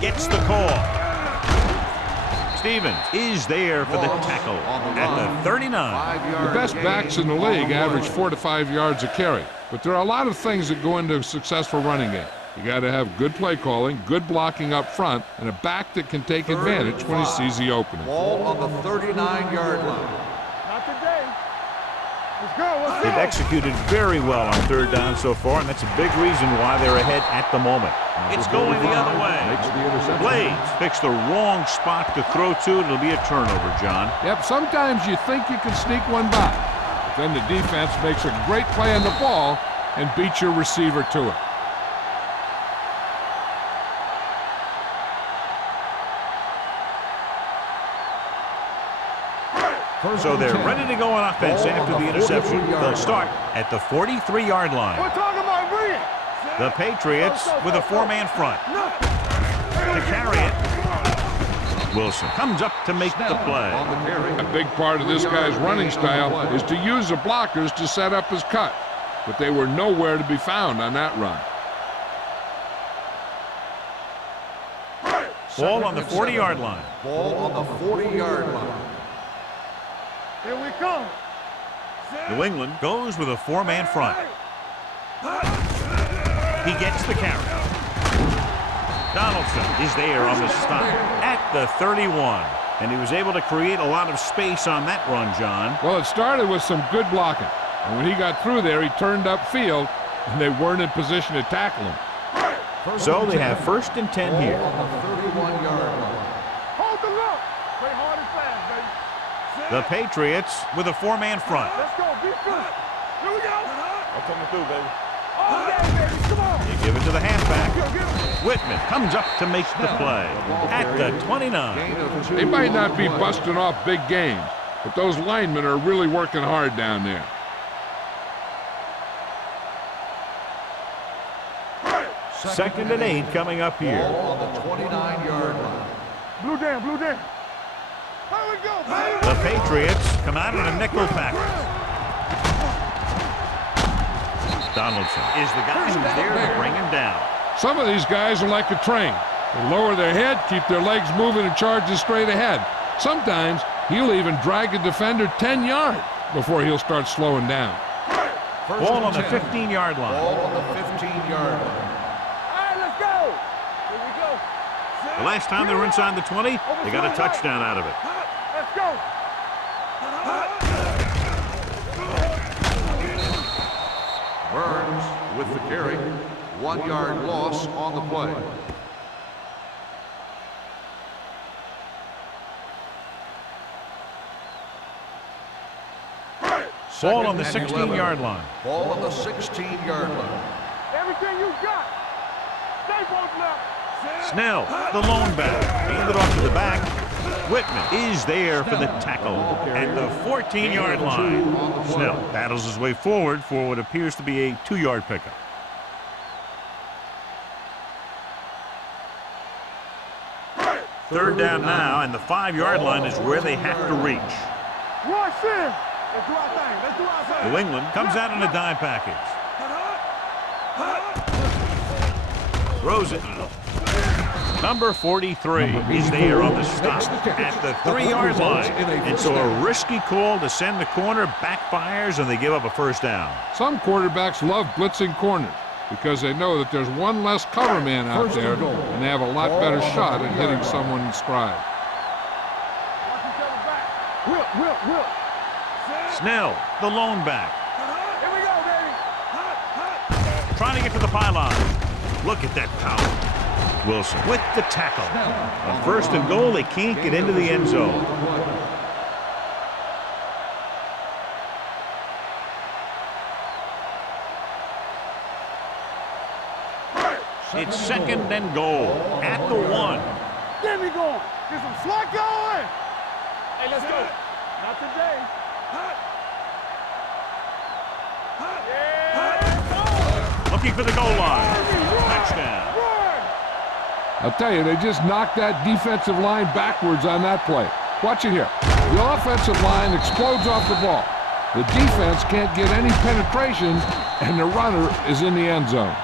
Gets the call. Stevens is there for the tackle at the 39. The best backs in the league average 4 to 5 yards a carry. But there are a lot of things that go into a successful running game. You got to have good play calling, good blocking up front, and a back that can take advantage when he sees the opening. Ball on the 39-yard line. Not today. Let's go, let's go. They've executed very well on third down so far, and that's a big reason why they're ahead at the moment. It's going the other way. Makes the interception. Blades picks the wrong spot to throw to, and it'll be a turnover, John. Yep, sometimes you think you can sneak one by, but then the defense makes a great play on the ball and beats your receiver to it. So they're ready to go on offense after the interception. They'll start at the 43-yard line. We're talking about bringing. The Patriots with a four-man front. To carry it, Wilson comes up to make the play. A big part of this guy's running style is to use the blockers to set up his cut, but they were nowhere to be found on that run. Ball on the 40-yard line. Ball on the 40-yard line. Here we come. New England goes with a four-man front. He gets the carry. Donaldson is there on the stop at the 31. And he was able to create a lot of space on that run, John. Well, it started with some good blocking, and when he got through there, he turned upfield, and they weren't in position to tackle him. So they have 1st and 10 here. On the 31-yard line. Hold the look. Play hard and fast, baby. The Patriots with a four-man front. Let's go, be good. Here we go. I'm coming through, baby. Oh, yeah, baby, come on. They give it to the halfback. Whitman comes up to make the play at the 29. They might not be busting off big games, but those linemen are really working hard down there. Second and 8 coming up here. Ball on the 29-yard line. Blue down, blue down. Here we go, baby. The Patriots come out in a nickel package. Donaldson is the guy who's there to bring him down. Some of these guys are like a train. They lower their head, keep their legs moving, and charge straight ahead. Sometimes he'll even drag a defender 10 yards before he'll start slowing down. Ball on the 15-yard line. Ball on the 15-yard line. All right, let's go. Here we go. The last time they were inside the 20, they got a touchdown out of it. Let's go. Burns with the carry. 1-yard loss on the play. Ball on the 16-yard line. Ball on the 16-yard line. Everything you got. Stay both left. Snell, the lone back. Hand it off to the back. Whitman is there for the tackle at the 14-yard line. Snell battles his way forward for what appears to be a 2-yard pickup. Third down now, and the 5-yard line is where they have to reach. Rush in. Let's do our thing. Let's do our thing. New England comes out in a dime package. Throws it. Number 43 is there on the stop at the 3-yard line. And so a risky call to send the corner backfires, and they give up a first down. Some quarterbacks love blitzing corners because they know that there's one less cover man out there, and they have a lot better shot at hitting someone in stride. Watch each other back. Whip. Snell, the lone back. Here we go, baby. Trying to get to the pylon. Look at that power. Wilson with the tackle. On 1st and goal, they can't get into the end zone. It's 2nd and goal at the 1. Get me going. Get some slot going. Hey, let's go. Not today. Looking for the goal line. Touchdown. I'll tell you, they just knocked that defensive line backwards on that play. Watch it here. The offensive line explodes off the ball. The defense can't get any penetration, and the runner is in the end zone.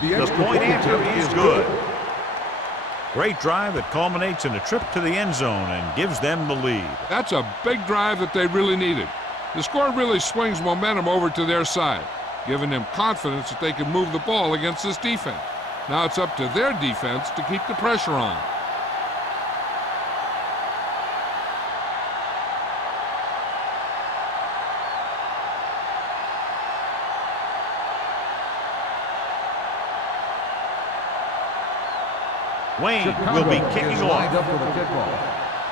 The point after is good. Great drive that culminates in a trip to the end zone and gives them the lead. That's a big drive that they really needed. The score really swings momentum over to their side, giving them confidence that they can move the ball against this defense. Now it's up to their defense to keep the pressure on. Wayne Chicago will be kicking is off. lined up for the kickoff.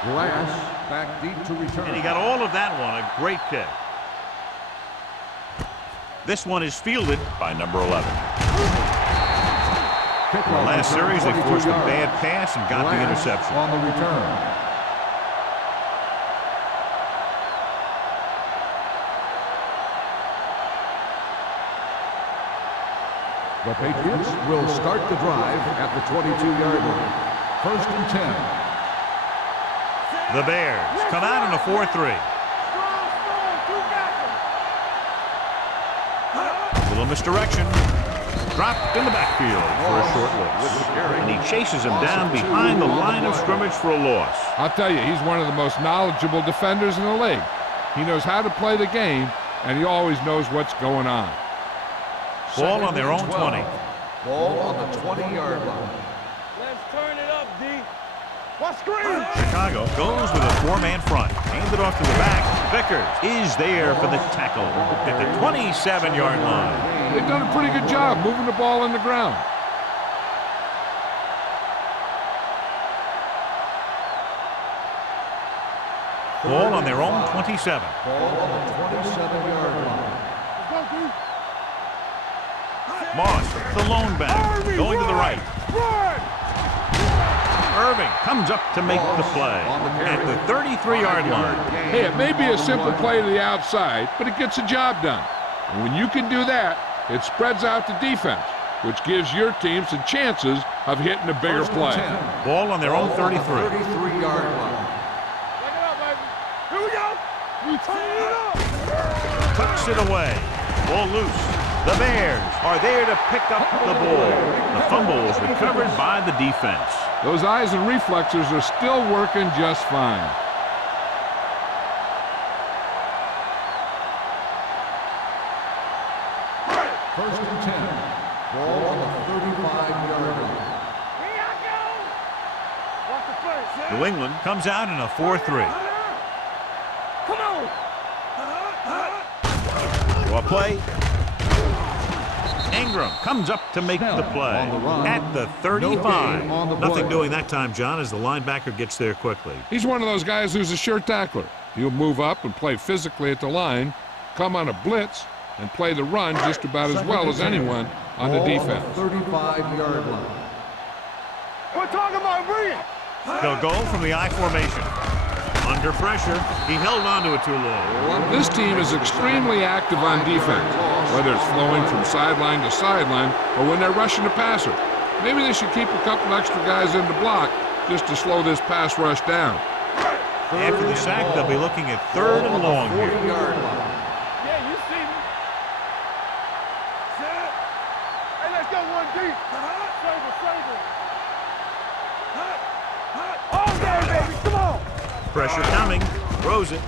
Glass back deep to return. And he got all of that one. A great kick. This one is fielded by number 11. In the last series, they forced a bad pass and got the interception. On the return. The Patriots will start the drive at the 22-yard line. 1st and 10. The Bears come out in a 4-3. Little misdirection. Dropped in the backfield for a short loss. And he chases him down behind the line of scrimmage for a loss. I'll tell you, he's one of the most knowledgeable defenders in the league. He knows how to play the game, and he always knows what's going on. Ball on their own 20. Ball on the 20-yard line. Let's turn it up, D. What's screen? Chicago goes with a 4-man front. Handed off to the back. Vickers is there for the tackle at the 27-yard line. They've done a pretty good job moving the ball in the ground. Ball on their own 27. Ball on the 27-yard line. Let's go, D. Moss, the lone back, going to the right. Irving comes up to make the play at the 33-yard line. Hey, it may be a simple play to the outside, but it gets the job done. And when you can do that, it spreads out the defense, which gives your team some chances of hitting a bigger play. Ball on their own 33. 33-yard line. Take it up, baby. Here we go. You turn it up. Tucks it away. Ball loose. The Bears are there to pick up the ball. The fumble is recovered by the defense. Those eyes and reflexes are still working just fine. First and 10. Ball on the 35-yard line. Here I go. Watch the face. New England comes out in a 4-3. Come on. Draw play. Ingram comes up to make the play at the 35. Nothing doing that time, John, as the linebacker gets there quickly. He's one of those guys who's a sure tackler. He'll move up and play physically at the line, come on a blitz, and play the run just about as well as anyone on the defense. 35-yard line. We're talking about bringing. They'll go from the I formation. Under pressure, he held onto it too long. This team is extremely active on defense, whether it's flowing from sideline to sideline or when they're rushing the passer. Maybe they should keep a couple extra guys in the block just to slow this pass rush down. After the sack, they'll be looking at 3rd and long here. 40-yard line. Yeah, you see me. Hey, let's go one deep. Save it. All day, baby. Come on. Pressure coming. Throws it.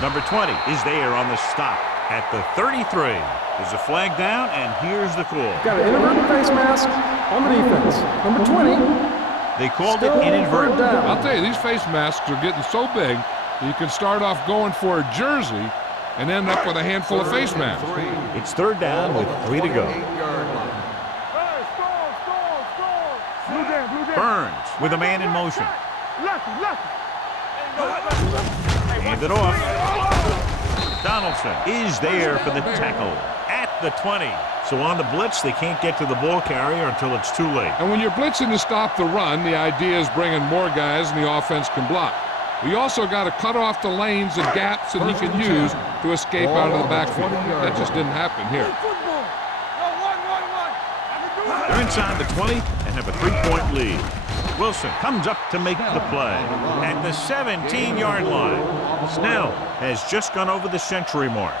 Number 20 is there on the stop at the 33. There's a flag down, and here's the call. Got an inadvertent face mask on the defense. Number 20. They called it Still inadvertent. third down. I'll tell you, these face masks are getting so big that you can start off going for a jersey and end up with a handful of face masks. It's 3rd down with 3 to go. 28-yard line. Hey, score. Blue down. Burns with a man in motion. Lucky. Hand it off. Donaldson is there for the tackle at the 20. So on the blitz, they can't get to the ball carrier until it's too late. And when you're blitzing to stop the run, the idea is bringing more guys and the offense can block. We also got to cut off the lanes and gaps that he can use to escape out of the backfield. That just didn't happen here. They're inside the 20 and have a 3-point lead. Wilson comes up to make the play at the 17-yard line. Snell has just gone over the century mark.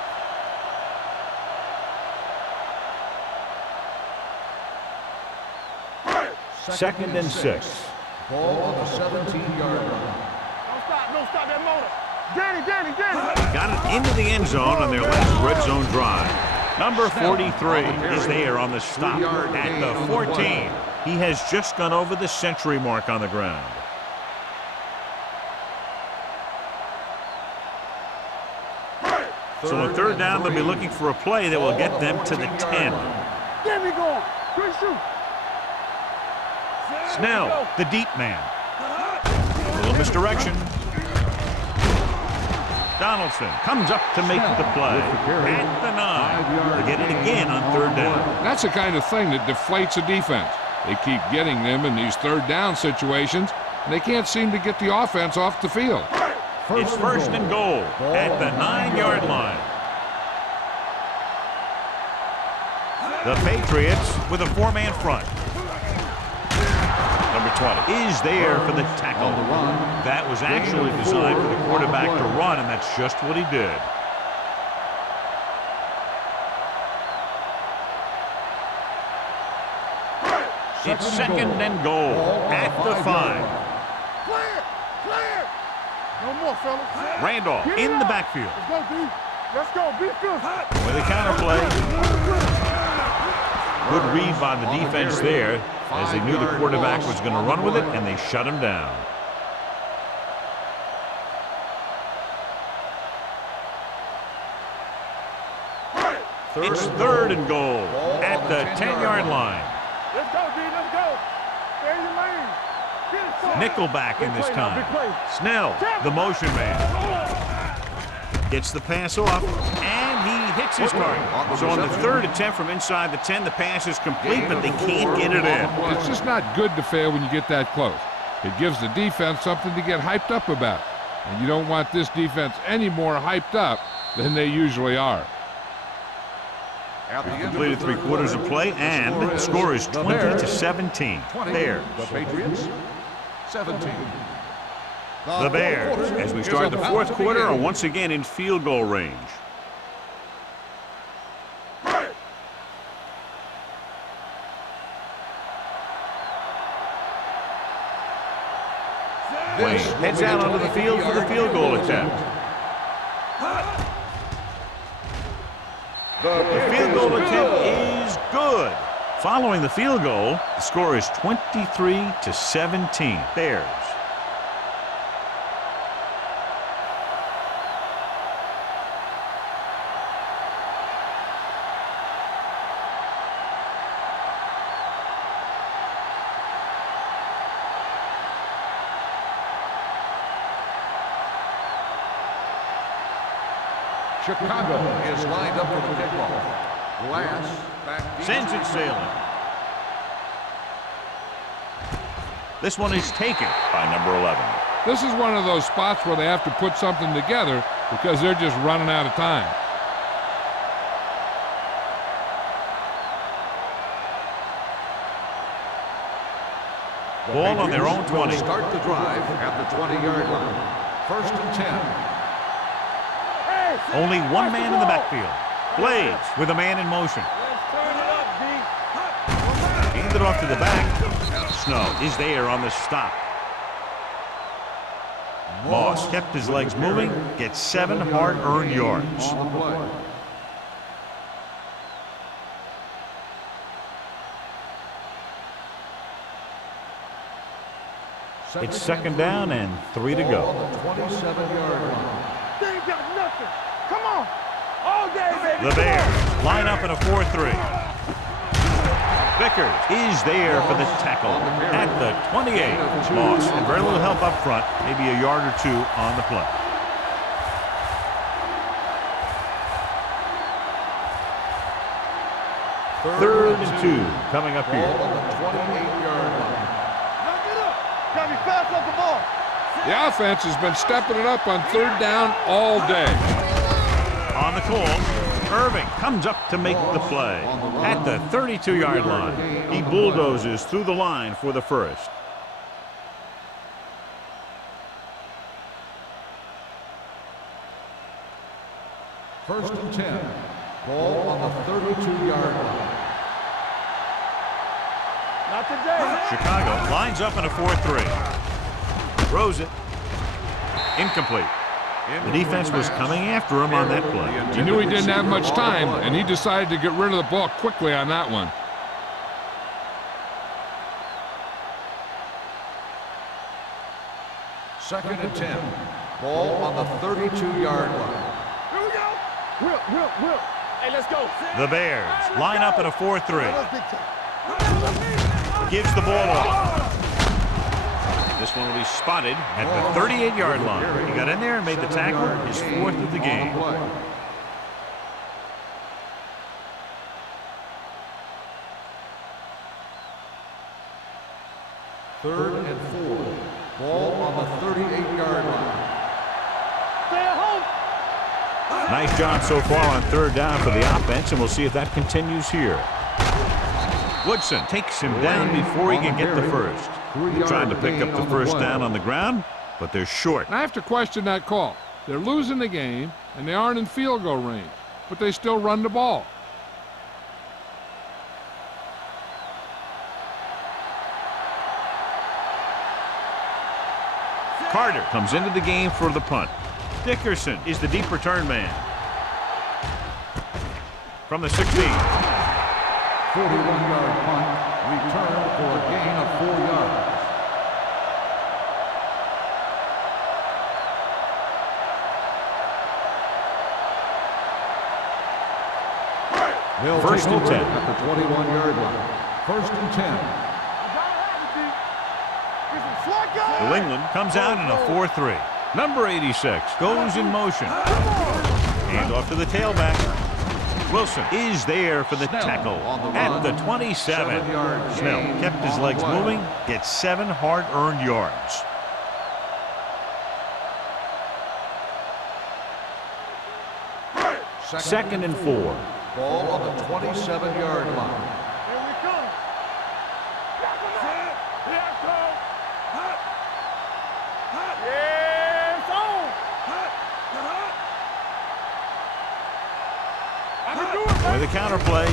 2nd and 6. Ball on the 17-yard line. Don't stop that motor. Danny. Got it into the end zone on their last red zone drive. Number 43 is there on the stop at the 14. He has just gone over the century mark on the ground. So on 3rd down, they'll be looking for a play that will get them to the 10. Get me going. Quick shoot. Snell, the deep man. A little misdirection. Donaldson comes up to make the play. At the 9. They get it again on 3rd down. That's the kind of thing that deflates a defense. They keep getting them in these 3rd down situations, and they can't seem to get the offense off the field. It's 1st and goal at the 9-yard line. The Patriots with a 4-man front. Number 20 is there for the tackle. That was actually designed for the quarterback to run, and that's just what he did. It's 2nd and goal at the 5. Clear. No more, fellas. Randolph in the backfield. Let's go, D. Let's go. Be good. With a counterplay. Good read by the defense there, as they knew the quarterback was going to run with it, and they shut him down. It's 3rd and goal at the 10-yard line. Let's go, D. Let's go. Stay in your lane. Nickelback in this time. Snell, the motion man. Gets the pass off, and he hits his target. So on the 3rd attempt from inside the 10, the pass is complete, but they can't get it in. It's just not good to fail when you get that close. It gives the defense something to get hyped up about. And you don't want this defense any more hyped up than they usually are. We've completed 3/4 of play, and the score is 20-17. Bears. The Patriots, 17. The Bears, as we start the 4th quarter, are once again in field goal range. Wayne heads out onto the field for the field goal attempt. The field goal attempt is good. Following the field goal, the score is 23-17. Bears. Chicago is lined up for the kickoff. Glass back deep. Sends it sailing. This one is taken by number 11. This is one of those spots where they have to put something together because they're just running out of time. Ball on their own 20. Start the drive at the 20-yard line. 1st and 10. Only one man in the backfield. Blades with a man in motion. Let's turn it up, D. Hand it off to the back. Snow is there on the stop. Moss kept his legs moving, gets 7 hard-earned yards. On the play. It's 2nd down and 3 to go. On the 27-yard line. They ain't got nothing. Come on. All day, baby. The Bears line up in a 4-3. Vickers is there for the tackle at the 28. Moss, and very little help up front, maybe a yard or 2 on the play. Third and 2 coming up Ball here. on the 28-yard line. Knock it up. Got me fast off the ball. The offense has been stepping it up on 3rd down all day. On the call, Irving comes up to make the play at the 32-yard line. He bulldozes through the line for the first. First and 10. Ball on the 32-yard line. Not today. Chicago lines up in a 4-3. Throws it. Incomplete. The defense was coming after him on that play. He knew he didn't have much time, and he decided to get rid of the ball quickly on that one. Second and 10. Ball on the 32-yard line. Here we go. Whip. Hey, let's go. The Bears line up in a 4-3. Gives the ball off. This one will be spotted at the 38-yard line. He got in there and made the tackle, his 4th of the game. Third and 4. Ball on the 38-yard line. Stay at home. Nice job so far on 3rd down for the offense, and we'll see if that continues here. Woodson takes him down before he can get the first. They tried to pick up the first down on the ground, but they're short. And I have to question that call. They're losing the game, and they aren't in field goal range, but they still run the ball. Carter comes into the game for the punt. Dickerson is the deep return man. From the 16. 41-yard punt, returned for a gain of 4 yards. They'll First and 10 at the 21-yard line. First and 10. New England comes out in a 4-3. Number 86 goes in motion. Hand off to the tailback. Wilson is there for the tackle at the 27. Snell kept his legs moving, gets 7 hard-earned yards. Second and 4. Ball on the 27-yard line. Here we come. Yeah, it's on. I can do it, With a counterplay.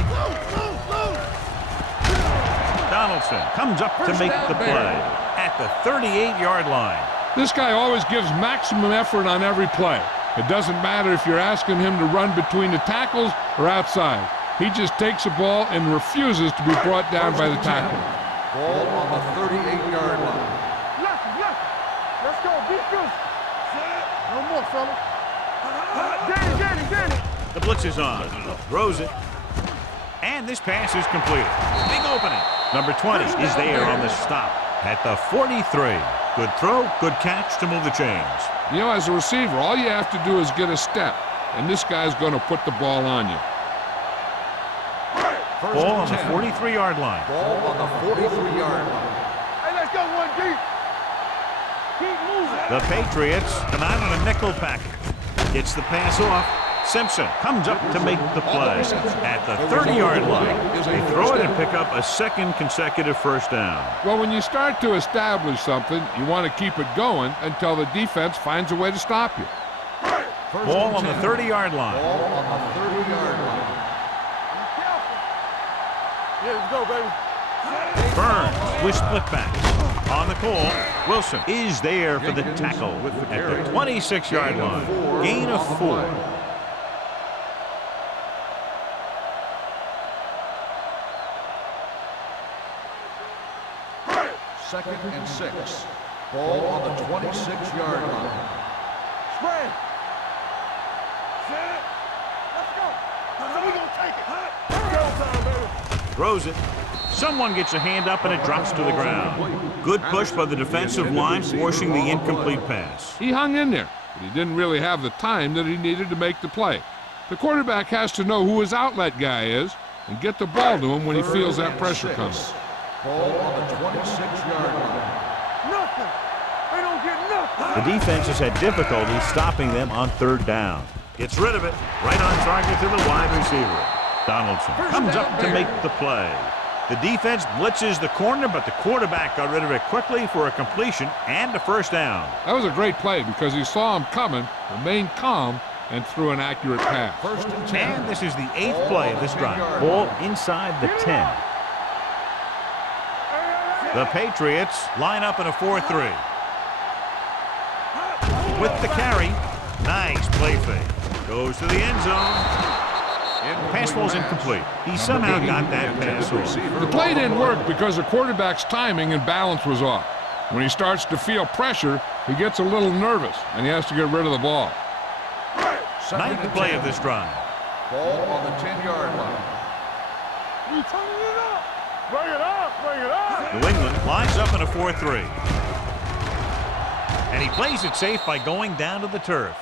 Donaldson comes up to make the play at the 38-yard line. This guy always gives maximum effort on every play. It doesn't matter if you're asking him to run between the tackles or outside. He just takes the ball and refuses to be brought down by the tackle. Ball on the 38-yard line. Let's go, defense. No more, fella. Danny. The blitz is on. Throws it. And this pass is completed. Big opening. Number 20 is there on the stop at the 43. Good throw, good catch to move the chains. You know, as a receiver, all you have to do is get a step, and this guy's going to put the ball on you. Ball on the 43-yard line. Ball on the 43-yard line. Hey, let's go one deep. Keep moving. The Patriots come out on a nickel package. Gets the pass off. Simpson comes up to make the play at the 30-yard line. They throw it and pick up a second consecutive first down. Well, when you start to establish something, you want to keep it going until the defense finds a way to stop you. Ball on the 30-yard line. Ball on the 30-yard line. Yeah, let's go, baby. Burns with split back. On the call, Wilson is there for the tackle at the 26-yard line. Gain of 4. Second and 6. Ball on the 26-yard line. Spread. Set. Let's go. So we gonna take it. Go time, baby. Throws it. Someone gets a hand up and it drops to the ground. Good push by the defensive line, forcing the incomplete pass. He hung in there, but he didn't really have the time that he needed to make the play. The quarterback has to know who his outlet guy is and get the ball to him when he feels that pressure coming. Ball on the 26-yard line. Nothing. They don't get nothing. The defense has had difficulty stopping them on 3rd down. Gets rid of it. Right on target to the wide receiver. Donaldson comes up to make the play. The defense blitzes the corner, but the quarterback got rid of it quickly for a completion and a first down. That was a great play because he saw him coming, remained calm, and threw an accurate pass. First and 10. And this is the 8th play of this drive. Ball inside the 10. The Patriots line up in a 4-3. With the carry. Nice play fake. Goes to the end zone. Pass ball's incomplete. He somehow got that pass off. The play didn't work because the quarterback's timing and balance was off. When he starts to feel pressure, he gets a little nervous, and he has to get rid of the ball. Ninth play of this drive. Ball on the 10-yard line. You turning it up. Bring it up. Bring it up. New England lines up in a 4-3. And he plays it safe by going down to the turf.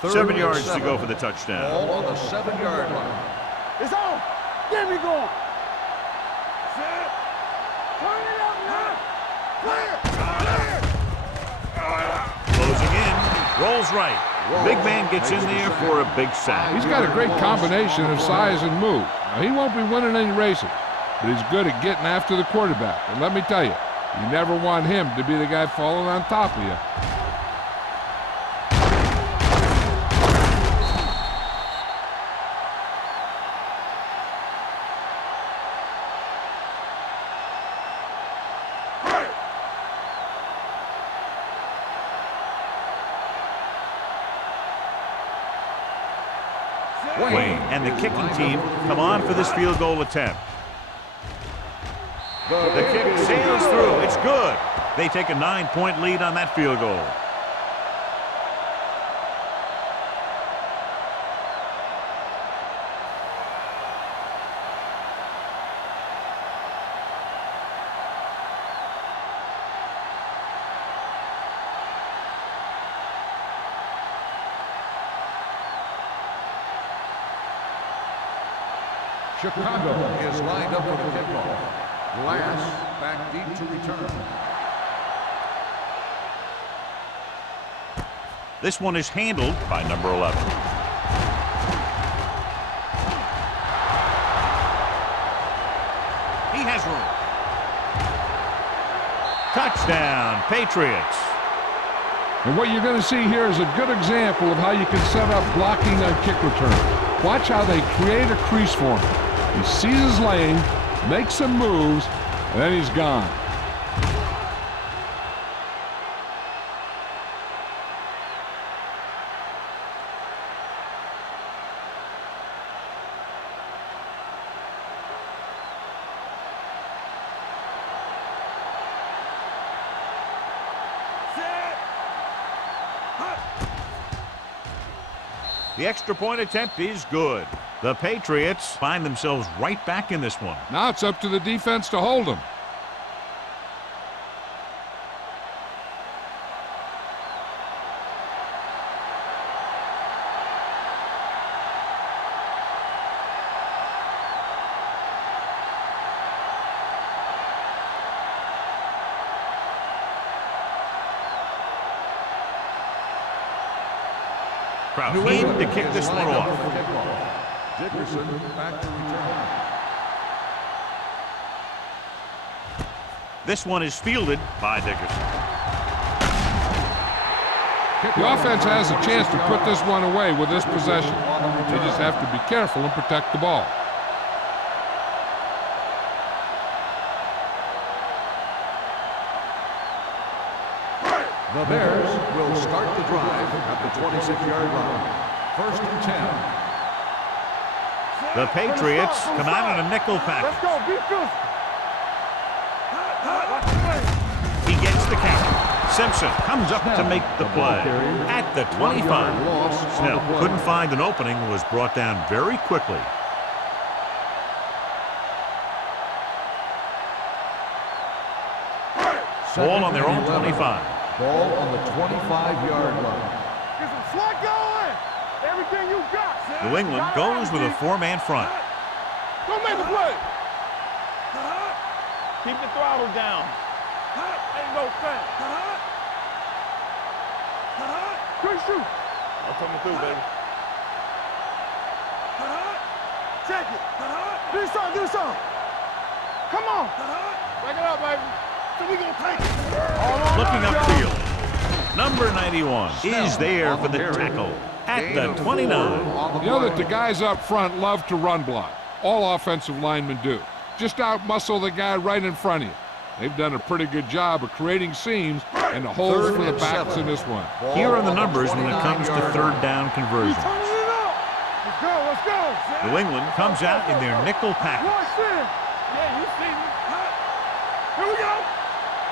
Third 7 and yards 7. to go for the touchdown. Ball on the 7-yard line. It's on. Get me going. Set. Turn it up now. Clear. Closing in. Rolls right. Big man gets in there for a big sack. He's got a great combination of size and move. Now, he won't be winning any races, but he's good at getting after the quarterback. And let me tell you, you never want him to be the guy falling on top of you. Wayne and the kicking team come on for this field goal attempt. The kick sails through. It's good. They take a 9-point lead on that field goal. Chicago is lined up for the kickoff. Glass back deep to return. This one is handled by number 11. He has room. Touchdown, Patriots. And what you're going to see here is a good example of how you can set up blocking on kick return. Watch how they create a crease for him. He sees his lane, makes some moves, and then he's gone. The extra point attempt is good. The Patriots find themselves right back in this one. Now it's up to the defense to hold him. Crowd in to kick this one off. Dickerson back to return. This one is fielded by Dickerson. The offense has a chance to put this one away with this possession. They just have to be careful and protect the ball. The Bears will start the drive at the 26-yard line. First and 10. The Patriots come out in a nickel package. Let's go. Be good. He gets the count. Simpson comes up to make the play at the 25. Snell couldn't find an opening, was brought down very quickly. Ball on their own 25. Ball on the 25-yard line. Get some slot going. Everything you got. New England goes with a 4-man front. Don't make the play. Keep the throttle down. Ain't no thing. Good shoot. I'm coming through, baby. Check it. Do something. Do something. Come on. Break it up, baby. So we gonna take it. Looking upfield. Number 91 is there for the tackle at the 29. You know that the guys up front love to run block. All offensive linemen do. Just out-muscle the guy right in front of you. They've done a pretty good job of creating seams and the holes for the backs in this one. Here are the numbers when it comes to third down conversions. Let's go, let's go. New England comes out in their nickel package. Yeah, you see me. Here we go.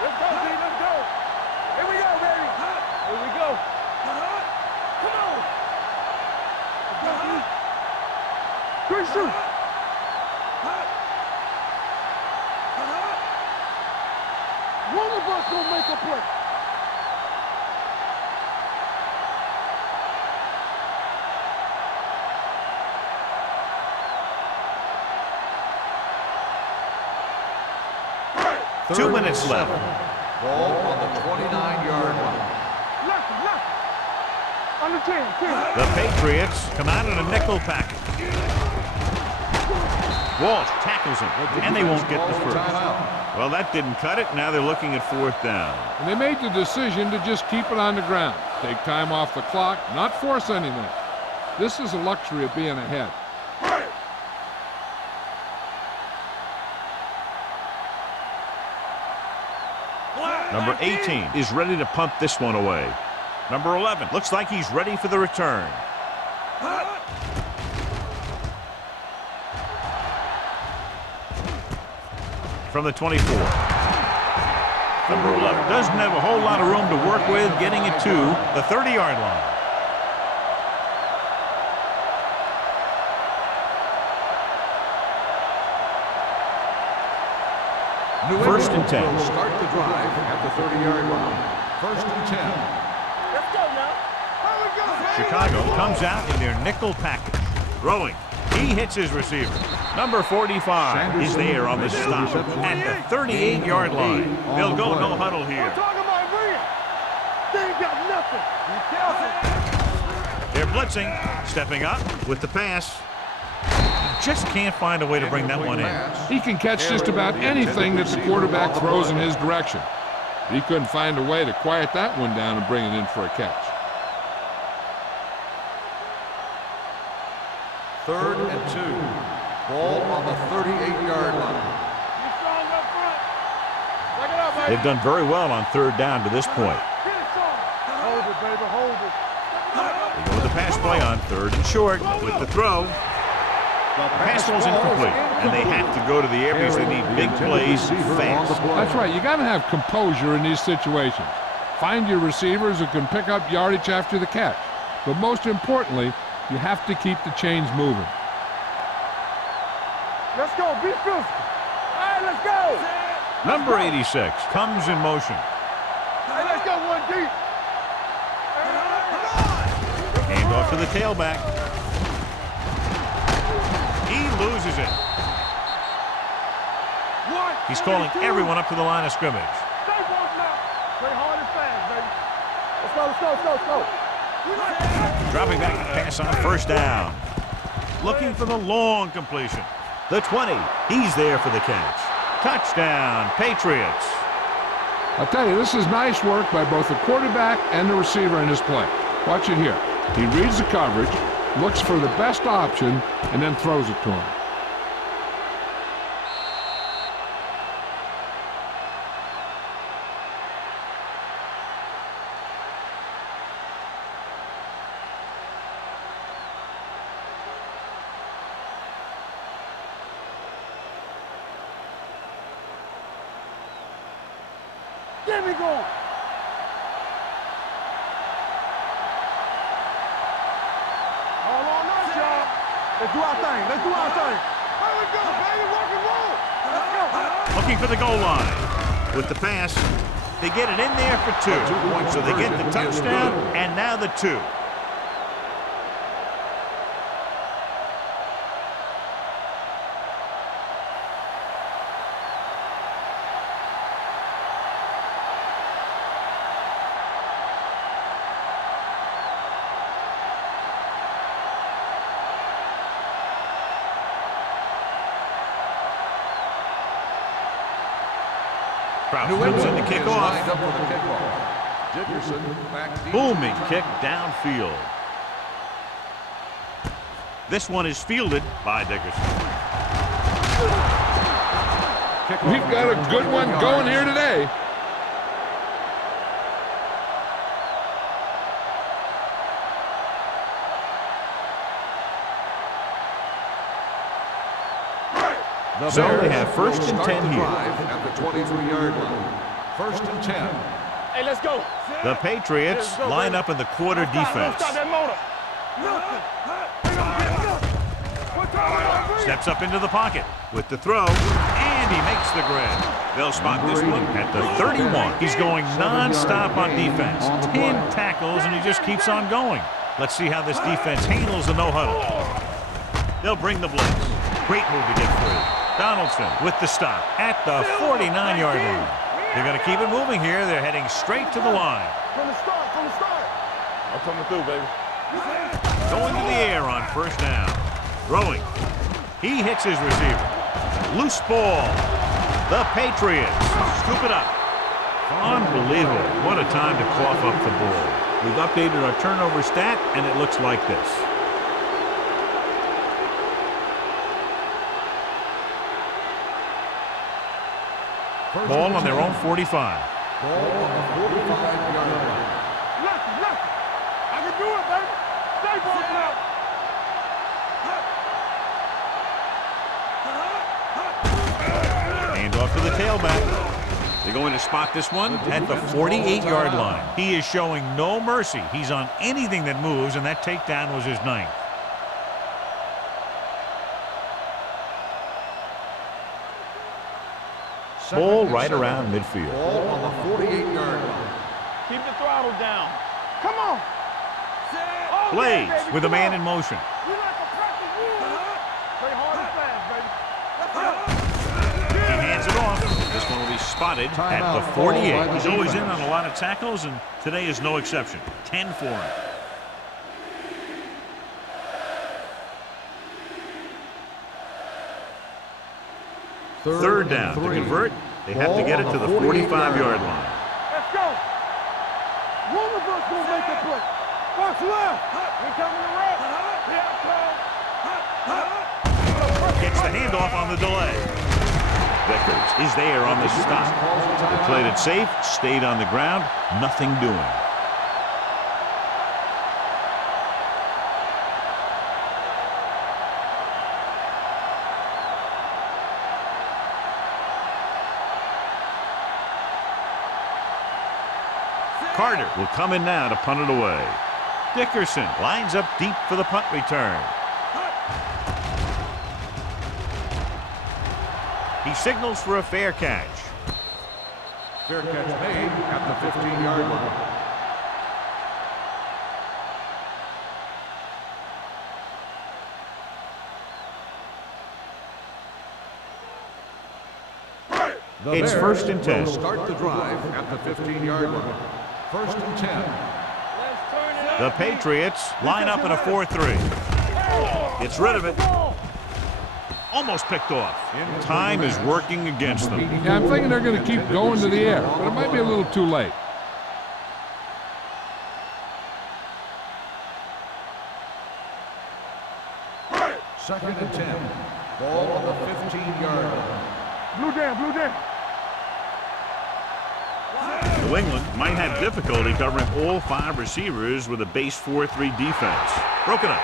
Let's go, D, let's go. Here we go, baby. Here we go. Come on. Let's go, D. Good shoot. One of us gonna make a play. Third 2 minutes left. Ball on the 29-yard line. Left. Under 10. The Patriots come out in a nickel package. Walsh tackles him, and they won't get the first. Well, that didn't cut it. Now they're looking at fourth down. And they made the decision to just keep it on the ground. Take time off the clock, not force anything. This is a luxury of being ahead. Number 18 is ready to punt this one away. Number 11 looks like he's ready for the return. From the 24. Number 11 doesn't have a whole lot of room to work with, getting it to the 30-yard line. First and 10. Will start the drive at the 30-yard line. First and 10. Let's go now. Here we go. Chicago comes out in their nickel package. Throwing. He hits his receiver. Number 45 is there on the stop at the 38-yard line. They'll go no huddle here. Talking about bring it. They ain't got nothing. Be careful. They're blitzing, stepping up with the pass. Just can't find a way to bring that one in. He can catch just about anything that the quarterback throws in his direction. He couldn't find a way to quiet that one down and bring it in for a catch. Third and 2. Ball on the 38-yard line. You strong up front. Check it out, baby. They've done very well on third down to this point. Get it, son. Hold it, baby. Hold it. They go with the pass play on third and short with the throw. The pass was incomplete, and they have to go to the air because they need big plays fast. That's right. You got to have composure in these situations. Find your receivers who can pick up yardage after the catch. But most importantly, you have to keep the chains moving. Let's go. Be physical. All right, let's go. Number 86 comes in motion. Hey, let's go one deep. Hand off to the tailback. He loses it. He's calling everyone up to the line of scrimmage. Stay close now. Play hard and fast, baby. Let's go. Dropping back to pass on first down. Looking for the long completion. The 20. He's there for the catch. Touchdown, Patriots. I'll tell you, this is nice work by both the quarterback and the receiver in this play. Watch it here. He reads the coverage, looks for the best option, and then throws it to him. Get me going. Hold on us, y'all. Let's do our thing. Here we go, baby. Rock and roll. Let's go. Looking for the goal line. With the pass, they get it in there for 2. So they get the touchdown, and now the 2. Crouch moves in the kickoff. Lined up for the kickoff. Dickerson back deep. Booming kick downfield. This one is fielded by Dickerson. We've got a good one going here today. So they have first and 10 here. At the 23-yard line. First and 10. Hey, let's go. The Patriots line up in the quarter defense. Stop that motor. Steps up into the pocket with the throw, and he makes the grab. They'll spot this one at the 31. He's going non-stop on defense. 10 tackles, and he just keeps on going. Let's see how this defense handles the no-huddle. They'll bring the blitz. Great move to get free. Donaldson with the stop at the 49-yard line. They're going to keep it moving here. They're heading straight to the line. From the start. I'm coming through, baby. Going to the air on first down. Throwing. He hits his receiver. Loose ball. The Patriots scoop it up. Unbelievable. What a time to cough up the ball. We've updated our turnover stat, and it looks like this. Ball on their own 45. Ball on the 45-yard line. Left. I can do it, baby. Stay ball now. Hand off to the tailback. They're going to spot this one at the 48-yard line. He is showing no mercy. He's on anything that moves, and that takedown was his 9th. Ball right around midfield. Ball on the 48-yard line. Keep the throttle down. Come on. Oh, Plays yeah, baby. with a Come man on. in motion. We like a practice rule. Play hard and fast, baby. He hands it off. This one will be spotted at the 48. He's always in on a lot of tackles, and today is no exception. 10 for him. Third down. To convert, they have to get it to the 45-yard line. Let's go. One of us will make the play. Box left. Here coming the right. Gets the handoff on the delay. Vickers is there on the stop. They played it safe, stayed on the ground, nothing doing. Carter will come in now to punt it away. Dickerson lines up deep for the punt return. He signals for a fair catch. Fair catch made at the 15-yard line. It's first and 10. Will start the drive at the 15-yard line. First and 10. The Patriots line up in a 4-3. Gets rid of it. Almost picked off. Time is working against them. Yeah, I'm thinking they're going to keep going to the air, but it might be a little too late. Second and 10. Ball on the 15-yard line. Blue down. New England might have difficulty covering all 5 receivers with a base 4-3 defense. Broken up.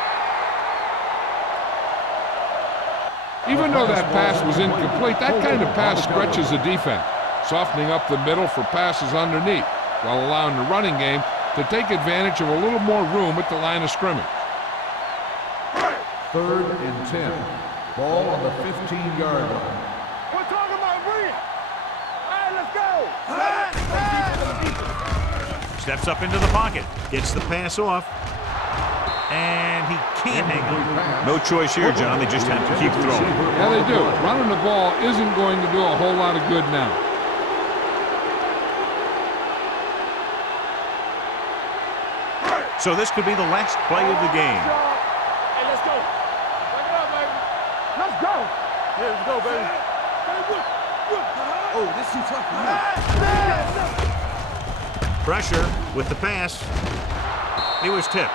Even though that pass was incomplete, that kind of pass stretches the defense, softening up the middle for passes underneath, while allowing the running game to take advantage of a little more room at the line of scrimmage. Third and 10. Ball on the 15-yard line. We're talking about brilliant. All right, let's go. Steps up into the pocket. Gets the pass off. And he can't hang on. No choice here, John. They just have to keep throwing. Yeah, they do. Running the ball isn't going to do a whole lot of good now. So this could be the last play of the game. Hey, let's go. Back it up, baby. Let's go. Yeah, let's go, baby. Oh, this is too tough for you. Pressure with the pass. He was tipped.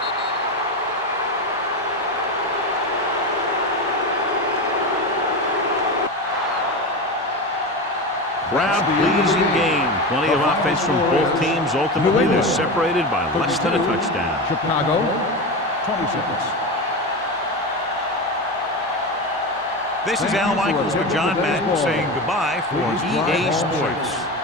Crowd pleasing game. Plenty of offense from both teams. Ultimately, they're separated by less than a touchdown. Chicago, 26. This is Al Michaels with John Madden saying goodbye for EA Sports.